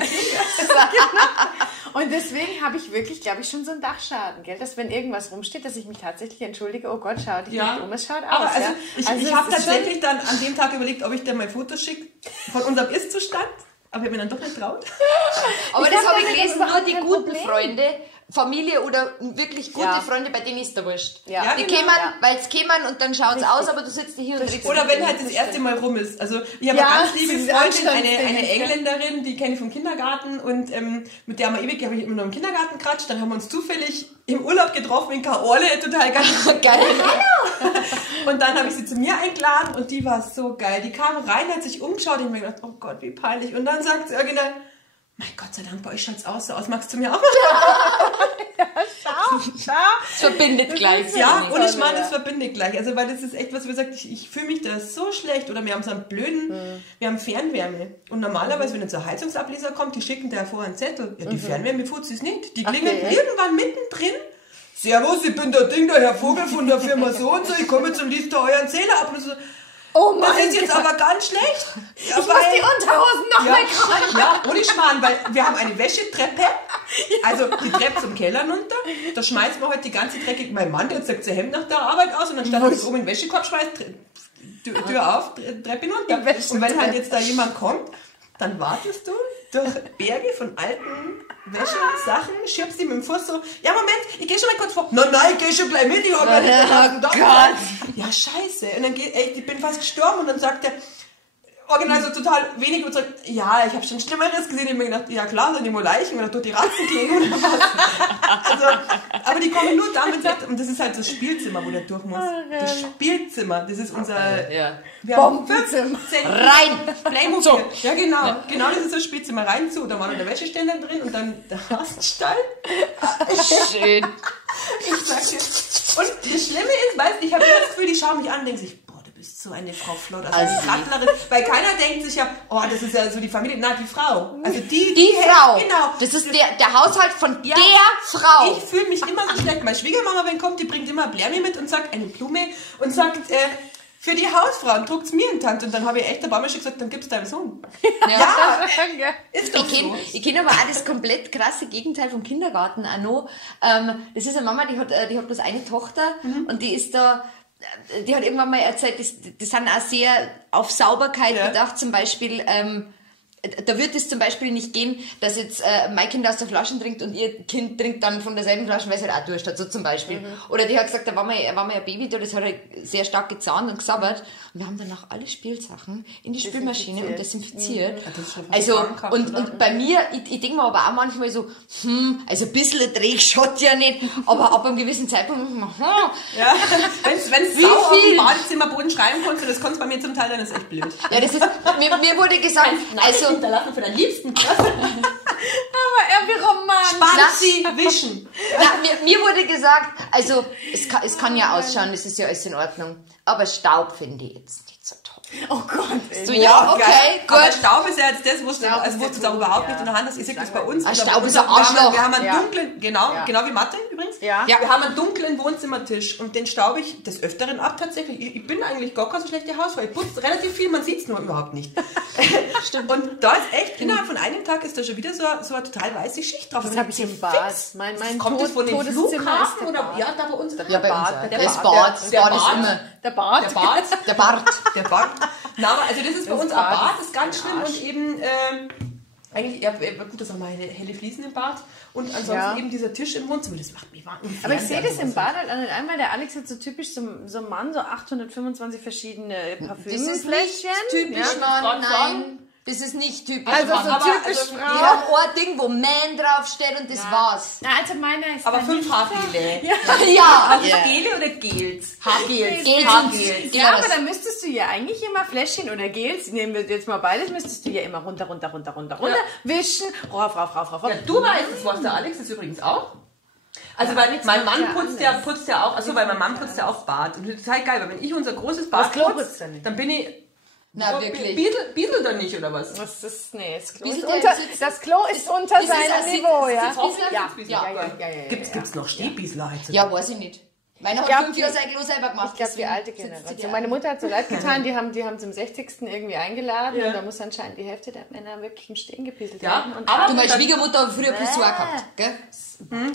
Und deswegen habe ich wirklich, glaube ich, schon so einen Dachschaden, gell? Dass wenn irgendwas rumsteht, dass ich mich tatsächlich entschuldige, oh Gott, schau dich nicht um, es schaut aus. Aber ich habe tatsächlich dann an dem Tag überlegt, ob ich dir mein Foto schicke von unserem Ist-Zustand, aber ich habe mir dann doch nicht traut. Aber das habe ich gelesen, nur die guten Freunde, Familie oder wirklich gute Freunde, bei denen ist der wurscht. Ja, die kämen, weil es kämen und dann schauen sie aus, aber du sitzt hier und redest. Oder wenn halt das erste Mal rum ist. Also ich habe eine ganz liebe Freundin, eine Engländerin, die kenne ich vom Kindergarten und mit der habe ich immer noch im Kindergarten geratscht. Dann haben wir uns zufällig im Urlaub getroffen in Kaorle, total geil. Und dann habe ich sie zu mir eingeladen und die war so geil. Die kam rein, hat sich umgeschaut und ich habe mir gedacht, oh Gott, wie peinlich. Und dann sagt sie original, mein Gott sei Dank, bei euch schaut's aus, so aus, magst du mir auch mal? Schau. Es verbindet gleich. Ja, und ich meine, es verbindet gleich. Also, weil das ist echt was, wie gesagt, ich fühle mich da so schlecht. Oder wir haben so einen blöden, wir haben Fernwärme. Und normalerweise, wenn jetzt so ein Heizungsableser kommt, die schicken da vorher einen Zettel. Ja, die Fernwärme futzt es nicht. Die klingelt irgendwann mittendrin. Servus, ich bin der Herr Vogel von der Firma so und so, ich komme zum Lied da euren Zähler ab. Und so, oh mein das ist jetzt aber ganz schlecht. Ja, ich muss die Unterhosen noch wegräumen. Ja, ohne Schmarrn, weil wir haben eine Wäschetreppe, also die Treppe zum Keller runter, da schmeißt man halt die ganze dreckige, mein Mann, der sagt sein Hemd nach der Arbeit aus und dann statt dass er oben in den Wäschekorb schmeißt, Tür auf, Treppe runter. Und wenn halt jetzt da jemand kommt, dann wartest du durch Berge von alten Wäschesachen, schiebst die mit dem Fuß so, ja Moment, ich gehe schon mal kurz vor. Nein, ich gehe schon gleich mit, ich habe ja scheiße. Und dann ich bin fast gestorben und dann sagt er, original so total wenig und sagt, ja, ich habe schon Schlimmeres gesehen. Ich habe mir gedacht, ja klar, sind die mal Leichen oder dort die Ratzen klingen oder was. Also, aber die kommen nur damit weg. Und das ist halt das Spielzimmer, wo der durch muss. Das Spielzimmer, das ist unser... Wir haben 15 rein! Playmobil. So. Ja, genau. Genau, das ist das Spielzimmer. Rein zu. Da war noch der Wäscheständer drin und dann der Hasenstall. Schön. Ich sag dir. Und das Schlimme ist, weißt du, ich habe das Gefühl, die schauen mich an und denken sich, du bist so eine Frau Flott, also eine Sattlerin. Weil keiner denkt sich ja, oh, das ist ja so die Familie, nein, die Frau. Also die Frau. Genau. Das ist der Haushalt von der Frau. Ich fühle mich immer so schlecht. Meine Schwiegermama, wenn kommt, die bringt immer Blärmi mit und sagt, eine Blume und sagt, für die Hausfrau und druckt es mir in die Hand. Und dann habe ich echt ein paar Mal schon gesagt, dann gib's deinem Sohn. Ja, ist doch so. Ich kenne aber auch das komplett krasse Gegenteil vom Kindergarten auch noch. Das ist eine Mama, die hat bloß eine Tochter und die ist da... Die hat irgendwann mal erzählt, die sind auch sehr auf Sauberkeit bedacht. Zum Beispiel, da wird es zum Beispiel nicht gehen, dass jetzt mein Kind aus der Flasche trinkt und ihr Kind trinkt dann von derselben Flasche, weil es halt auch Durst hat, so zum Beispiel. Oder die hat gesagt, da war mal ein Baby da, das hat halt sehr stark gezahnt und gesabbert. Und wir haben danach alle Spielsachen in die Spülmaschine und desinfiziert. Also, und bei mir, ich denke mir aber auch manchmal so, also ein bisschen Drehschott ja nicht, aber ab einem gewissen Zeitpunkt, Ja, wenn es sauer auf dem Badezimmerboden schreiben kannst, das kannst du bei mir zum Teil, dann ist echt blöd. ja, das ist, mir wurde gesagt, also, hinterlassen für deinen Liebsten. Aber wie romantisch. Spazi wischen. na, mir wurde gesagt, also, es kann ja ausschauen, das ist ja alles in Ordnung, aber Staub finde ich jetzt nicht so toll. Oh Gott. So, ja, okay, Aber gut. Staub ist ja jetzt das, wo du da überhaupt nicht in der Hand hast. Ich sag das bei uns. Staub ist wir ein Arschloch. Wir haben einen dunklen, genau wie Mathe übrigens. Ja. Wir haben einen dunklen Wohnzimmertisch und den staube ich des Öfteren ab tatsächlich. Ich bin eigentlich gar keine so schlechte Hausfrau. Ich putze relativ viel, man sieht es nur überhaupt nicht. Stimmt. Und da ist echt, innerhalb von einem Tag ist da schon wieder so eine total weiße Schicht drauf. Das habe ich im Bad. Mein Kommt das von dem Todeszimmer Flughafen ist der oder? Bad. Ja, da bei uns. Ja, bei uns. Der Das Bart. Bad ist immer. Der Bart. Der Bart. Der Bart. Der Bart. Na, aber also das ist bei uns ein Bad. Bad, das ist ganz schlimm und eben eigentlich, ja, gut, das haben wir helle Fliesen im Bad und ansonsten eben dieser Tisch im Wohnzimmer, das macht mich wahnsinnig. Aber ich sehe das im Bad halt an einmal, der Alex hat so typisch so ein Mann, so 825 verschiedene Parfümfläschchen. Das ist nicht typisch, Mann, nein. Das ist nicht typisch. Also Mann. so typisch Frau. Die haben ein Ding, wo Man draufsteht und das war's. Na, also meiner ist Aber dann 5 nicht Haargele. Ja. Also Gele oder Gels? Haargels. Gels. Ja, aber dann müsstest du ja eigentlich immer Fläschchen oder Gels, nehmen wir jetzt mal beides, müsstest du ja immer runter, wischen, rauf. Ja, du weißt es, was der Alex ist übrigens auch. Also weil mein Mann putzt ja auch, also weil mein Mann putzt ja auch Bad. Und das ist total geil, weil wenn ich unser großes Bad Klo putze, putzt er nicht. dann bin ich... Na, wirklich. Biedel dann nicht, oder was? Das ist, das Klo Wie ist sieht der unter, Sitz? das Klo ist unter seinem Niveau, ja. Ja. Gibt's noch Stehbiesler heutzutage? Ja, weiß ich nicht. Meiner hat glaub, 5 Jahre sein Klo selber gemacht. Ich glaube, die alte Generation. Meine Mutter hat so leid getan, die haben zum 60. irgendwie eingeladen und da muss anscheinend die Hälfte der Männer wirklich im Stehen gepieselt werden. Und Du, meine Schwiegermutter hat früher Frisur gehabt, gell?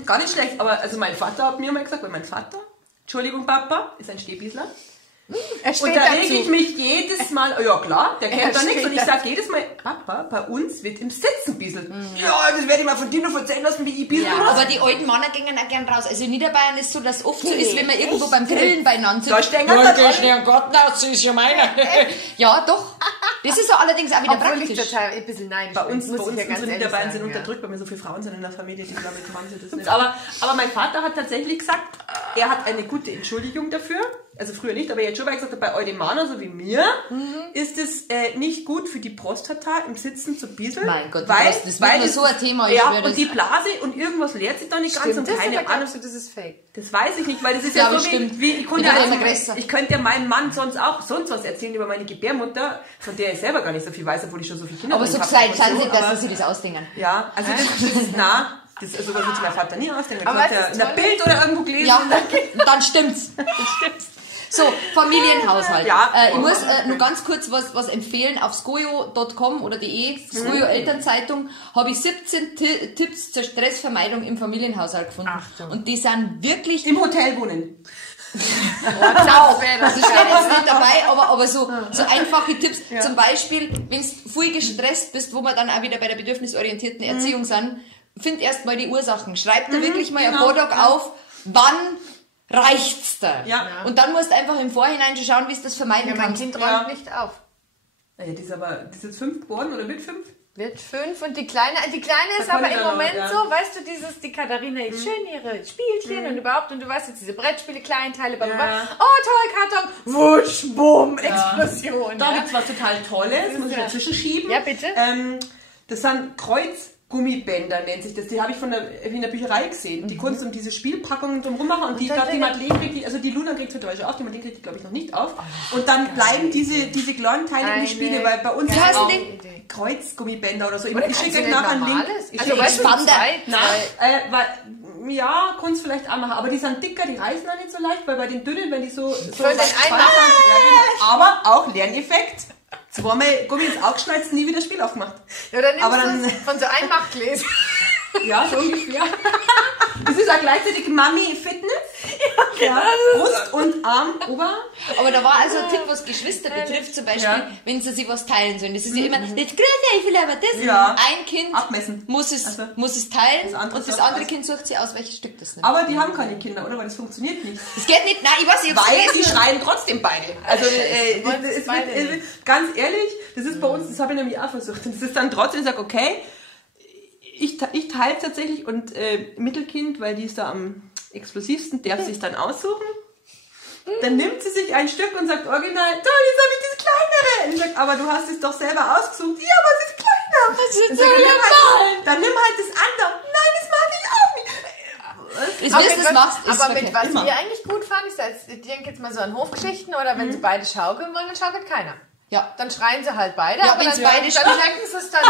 Gar nicht schlecht, aber also mein Vater hat mir mal gesagt, weil mein Vater, Entschuldigung Papa, ist ein Stehbiesler. er Und steht da dazu. rege ich mich jedes Mal, ja klar, der kennt da nichts. steht Und ich sage jedes Mal, Papa, bei uns wird im Sitzen bisselt. Ja, das werde ich mal von dir noch erzählen lassen, wie ich bissel. Aber die alten Männer gingen auch gern raus. Also in Niederbayern ist so, dass oft so ist, wenn man irgendwo beim Grillen beieinander Da sitzt. stehen ganz geh schnell am Garten aus, das ist ja meiner. Ja, doch. Das ist so allerdings auch wieder Obwohl ich praktisch. total ein bisschen neidisch Bei uns muss ich ja ganz unsere ehrlich Niederbayern sagen, sind ja. unterdrückt, weil wir so viele Frauen sind in der Familie, die glaube ich, haben sie das nicht. Aber mein Vater hat tatsächlich gesagt, er hat eine gute Entschuldigung dafür. Also früher nicht, aber jetzt schon, weil er gesagt hat, bei Eudemanern, so wie mir, ist es nicht gut für die Prostata im Sitzen zu bieseln. Mein Gott, weil das wird nur so ein Thema. Ich Ja, schwöre, und die Blase und irgendwas leert sich da nicht ganz und Stimmt das keine oder Ahnung. glaubst du, das ist fake? Das weiß ich nicht, weil das ist Ja, ja so stimmt. wie Mit der also, Größe. ich könnte ja meinem Mann sonst was erzählen über meine Gebärmutter, von der ich selber gar nicht so viel weiß, obwohl ich schon so viele Kinder Aber so hab. gesagt, Und schauen Sie, aber- dass Sie das ausdenken. Ja, also das ist nah. Sowas würde mein Vater nie ausdenken. Aber Das hat es er ist in der toll. Bild oder irgendwo gelesen. Ja, dann stimmt's. So, Familienhaushalt. Ja. Ich muss nur ganz kurz was empfehlen. Auf skojo.com oder .de, Skojo Elternzeitung, habe ich 17 Tipps zur Stressvermeidung im Familienhaushalt gefunden. Achtung. Und die sind wirklich... Im Hotel wohnen. Das steht jetzt nicht dabei, aber so einfache Tipps. Zum Beispiel, wenn du viel gestresst bist, wo wir dann auch wieder bei der bedürfnisorientierten Erziehung sind, find erst mal die Ursachen. Schreib da wirklich mal ein paar Tage auf, wann reicht's da. Ja. Und dann musst du einfach im Vorhinein schon schauen, wie du das vermeiden Ja, mein kannst. Kind Ja. räumt nicht auf. Ja, die ist jetzt 5 geworden oder wird 5? Wird 5 und die Kleine ist kann aber ich im ja noch, Moment ja. so, weißt du, die Katharina ist schön ihre Spielchen und überhaupt und du weißt jetzt diese Brettspiele, Kleinteile, bla, bla, bla. Ja. Oh toll, Karton, wusch, bumm, Explosion. Da ja. gibt's was total Tolles, muss ich dazwischen schieben. Ja, bitte. Das sind Kreuzgummibänder, nennt sich das. Die habe ich in der Bücherei gesehen. Die kannst du um diese Spielpackungen drumherum machen und die, dann glaube die den- Madeleine kriegt die, also die Luna kriegt heute auf, die Madeleine kriegt die, glaube ich, noch nicht auf. Und dann bleiben diese kleinen Teile in die Spiele, weil bei uns Wie heißen auch die? Kreuzgummibänder oder so. Oder Ich schicke kannst euch du nachher einen nicht Link. normales? Ich Also schicke- weißt du, Expander. ja, kannst du vielleicht auch machen, aber die sind dicker, die reißen auch nicht so leicht, weil bei den dünnen, wenn die so den einmachen. ja, genau. Aber auch Lerneffekt. Zweimal Gummi ins Auge geschnallt, nie wieder das Spiel aufgemacht. Ja, dann nimmst Aber du dann- es von so Einmachgläsern. Ja, so ungefähr. Das ist auch gleichzeitig Mami Fitness. Ja, Brust und Arm, Oberarm. Aber da war also ein Tipp, was Geschwister betrifft, zum Beispiel, wenn sie sich was teilen sollen. Das ist ja immer, das Größe, ich will aber das. Ja. Ein Kind Abmessen. muss es teilen das andere und das sagt andere was. Kind sucht sich aus, welches Stück das nimmt. Aber die haben keine Kinder, oder? Weil das funktioniert nicht. Das geht nicht, nein, ich weiß nicht, Weil die schreien trotzdem beide. Also, ganz ehrlich, das ist bei uns, das habe ich nämlich auch versucht. Und das ist dann trotzdem, ich sage, okay, ich teile tatsächlich und Mittelkind, weil die ist da am explosivsten, darf sich dann aussuchen. Dann nimmt sie sich ein Stück und sagt original, toll, jetzt habe ich das kleinere. Und ich sage, aber du hast es doch selber ausgesucht. Ja, aber es ist kleiner. Dann sag ich, dann nimm halt das andere. Nein, das mag ich auch nicht. Das machst, ist Aber okay. mit was Immer. wir eigentlich gut fanden, ist, ich denke jetzt mal so an Hofgeschichten oder wenn sie beide schaukeln wollen, dann schaukelt keiner. Ja. Dann schreien sie halt beide, Ja, aber wenn's dann, beide dann denken sie es dann,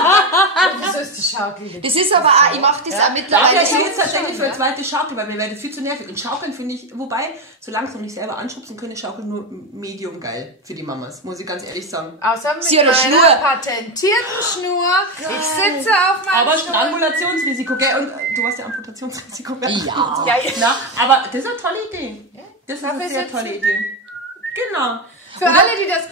wieso ist die Schaukel jetzt? Das ist aber auch, ich mache das auch Da mittlerweile wäre ich so. jetzt tatsächlich für eine zweite Schaukel, weil mir wäre das viel zu nervig. Und Schaukeln finde ich, wobei, solange es noch nicht selber anschubsen können, Schaukeln nur medium geil für die Mamas, muss ich ganz ehrlich sagen. Außer mit Sie hat eine meiner Schnur. patentierten Schnur. Ich sitze auf meinem Aber Stuhl. Strangulationsrisiko, gell? Und du hast ja Amputationsrisiko, gell? Ja. Ja, Na, aber das ist eine tolle Idee. Das ist eine Dafür sehr sitzen. tolle Idee. Genau. Für alle, die das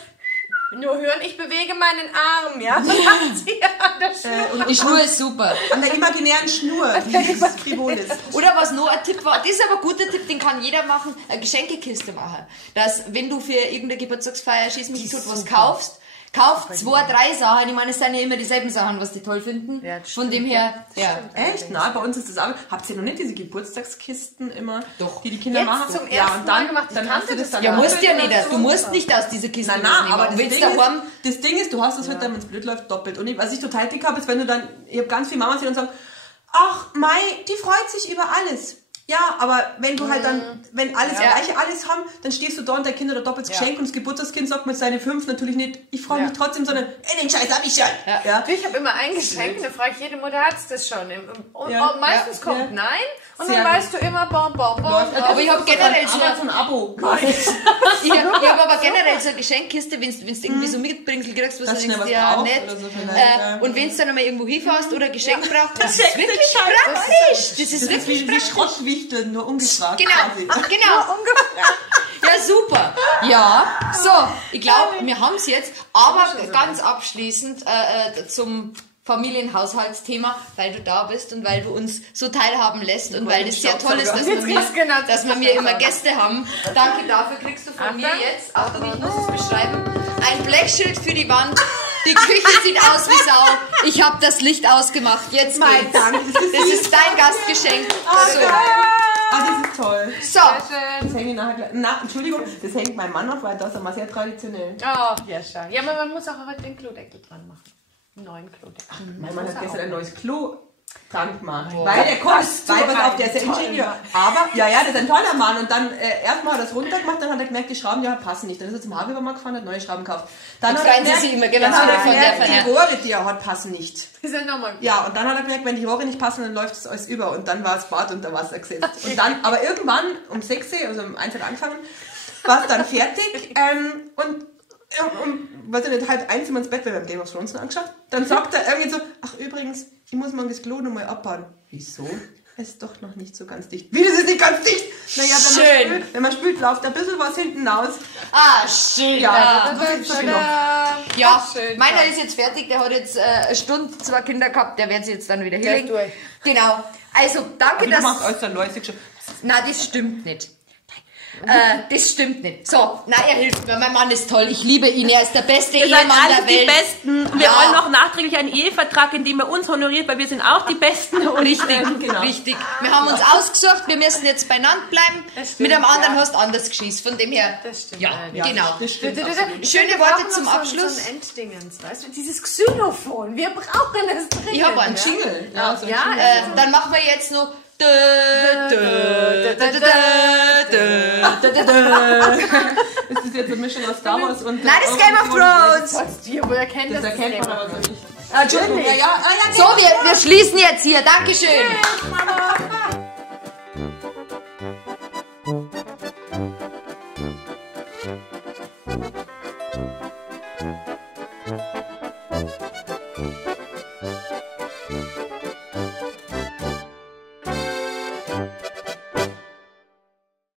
nur hören, ich bewege meinen Arm, ja? Und hat sie an der Schnur. Die Schnur ist super. An der imaginären Schnur, die frivol ist. Oder was noch ein Tipp war, das ist aber ein guter Tipp, den kann jeder machen, eine Geschenkekiste machen. Dass, wenn du für irgendeine Geburtstagsfeier, schieß mich tot, was kaufst, kauft 2, 3 Sachen. Ich meine, es sind ja immer dieselben Sachen, was die toll finden. Ja, das Von stimmt, dem her, ja. Echt? Na, bei uns ist das auch. Habt ihr noch nicht diese Geburtstagskisten immer? Doch. Die Kinder Jetzt machen? zum Ja, ersten und dann, Mal gemacht. Ich dann hast du kannte das dann. Ja, Ja, musst ja das nicht. ist Du musst super. nicht aus dieser Kiste Nein, was nein, nehmen. aber Und das willst Ding, daheim, das Ding ist, du hast das heute, wenn es blöd läuft, doppelt. Und was ich total dick habe, ist, wenn du dann, ich habe ganz viele Mamas, die dann sagen, ach, Mai, die freut sich über alles. Ja, aber wenn du halt dann, wenn alles gleiche alles haben, dann stehst du da und der Kind hat ein doppeltes Geschenk und das Geburtstagskind sagt mit seine 5 natürlich nicht, ich freue mich trotzdem, sondern, den Scheiß hab ich schon. Ja. Ich habe immer ein Geschenk und dann frage ich jede Mutter, hat's das schon? Und Ja. meistens kommt Ja. nein und Sehr dann gut. weißt du immer, bom, bom, bom. aber ich habe generell schon, Aber so ein Abo. ich hab aber generell so eine Geschenkkiste, wenn du irgendwie so Mitbringsel kriegst, was du Dass schnell denkst, was ja, brauchst nett. oder so vielleicht, ja. Und wenn du dann einmal irgendwo hinfährst oder ein Geschenk brauchst, das ist Geschenk wirklich ist scheiße. praktisch. Das ist Das ist wirklich wie Schrottwichteln, nur umgefragt. Genau, quasi. genau. Ja, super. Ja, so, ich glaube, wir haben es jetzt. Aber ganz abschließend zum Familienhaushaltsthema, weil du da bist und weil du uns so teilhaben lässt und weil es sehr toll ist, dass wir mir immer Gäste haben. Danke dafür, kriegst du von mir jetzt, Achtung, ich muss es beschreiben, ein Blechschild für die Wand. Die Küche sieht aus wie Sau. Ich habe das Licht ausgemacht. Jetzt geht's. Das ist dein Gastgeschenk. So. Ah, das ist toll. So. Das hänge ich nachher gleich. Na, Entschuldigung, das hängt mein Mann auf, weil das ist immer sehr traditionell. Oh, ja, schau. Ja, aber man muss auch heute den Klodeckel dran machen. Einen neuen Klodeckel. Mein Mann hat gestern ein neues Klo dran gemacht. Weil der kommt, weil pass auf, der ist der Ingenieur. Aber, ja, das ist ein toller Mann. Und dann, erstmal hat er das runtergemacht, dann hat er gemerkt, die Schrauben, ja, passen nicht. Dann ist er zum Haarwebermarkt gefahren, hat neue Schrauben gekauft. Dann hat er freuen sie gemerkt, sich immer, genau, dann hat er von der gemerkt, die Rohre, die er hat, passen nicht. Das ist ja nochmal. Ja, und dann hat er gemerkt, wenn die Rohre nicht passen, dann läuft es alles über. Und dann war das Bad unter Wasser gesetzt. Und dann, aber irgendwann, um 6 Uhr, also um 1 Uhr angefangen, war es dann fertig. Weiß ich nicht, 1:30 sind wir ins Bett, weil wir haben Game of Thrones noch angeschaut. Dann sagt er irgendwie so, ach übrigens, ich muss mal das Klo nochmal abbauen. Wieso? Es ist doch noch nicht so ganz dicht. Wie, das ist nicht ganz dicht? Naja, wenn man spült, läuft ein bisschen was hinten raus. Ah, schön. Ja, das ist schön noch. Ja, schön, meiner ist jetzt fertig, der hat jetzt eine Stunde 2 Kinder gehabt, der wird sie jetzt dann wieder Der ist hinlegen. durch. Genau. Also, danke, Du dass... machst alles dann läufig schon. Nein, das stimmt nicht. Das stimmt nicht. So, nein, er hilft mir. Mein Mann ist toll. Ich liebe ihn. Er ist der beste Ihr seid Ehemann alle der die Welt. Besten. Und wir Ja. wollen noch nachträglich einen Ehevertrag, in dem er uns honoriert, weil wir sind auch die Besten. Und Richtig, Genau. richtig. Wir haben uns ausgesucht, wir müssen jetzt beieinander bleiben. Mit einem anderen hast du anders geschissen. Von dem her, Das stimmt. ja, genau. Das stimmt. Schöne Worte zum Abschluss. So ein Enddingens, weißt du? Dieses Xylophon. Wir brauchen es dringend. Ich habe einen ja? Jingle. Ja, so ein Ja, Jingle. Dann machen wir jetzt noch... Das ist jetzt eine Mischung aus Star Wars und... Nein, das ist Game of Thrones. Woher kennt Das das? erkennt man Game aber of so Thrones? nicht. Entschuldigung, ja. So, wir schließen jetzt hier. Dankeschön.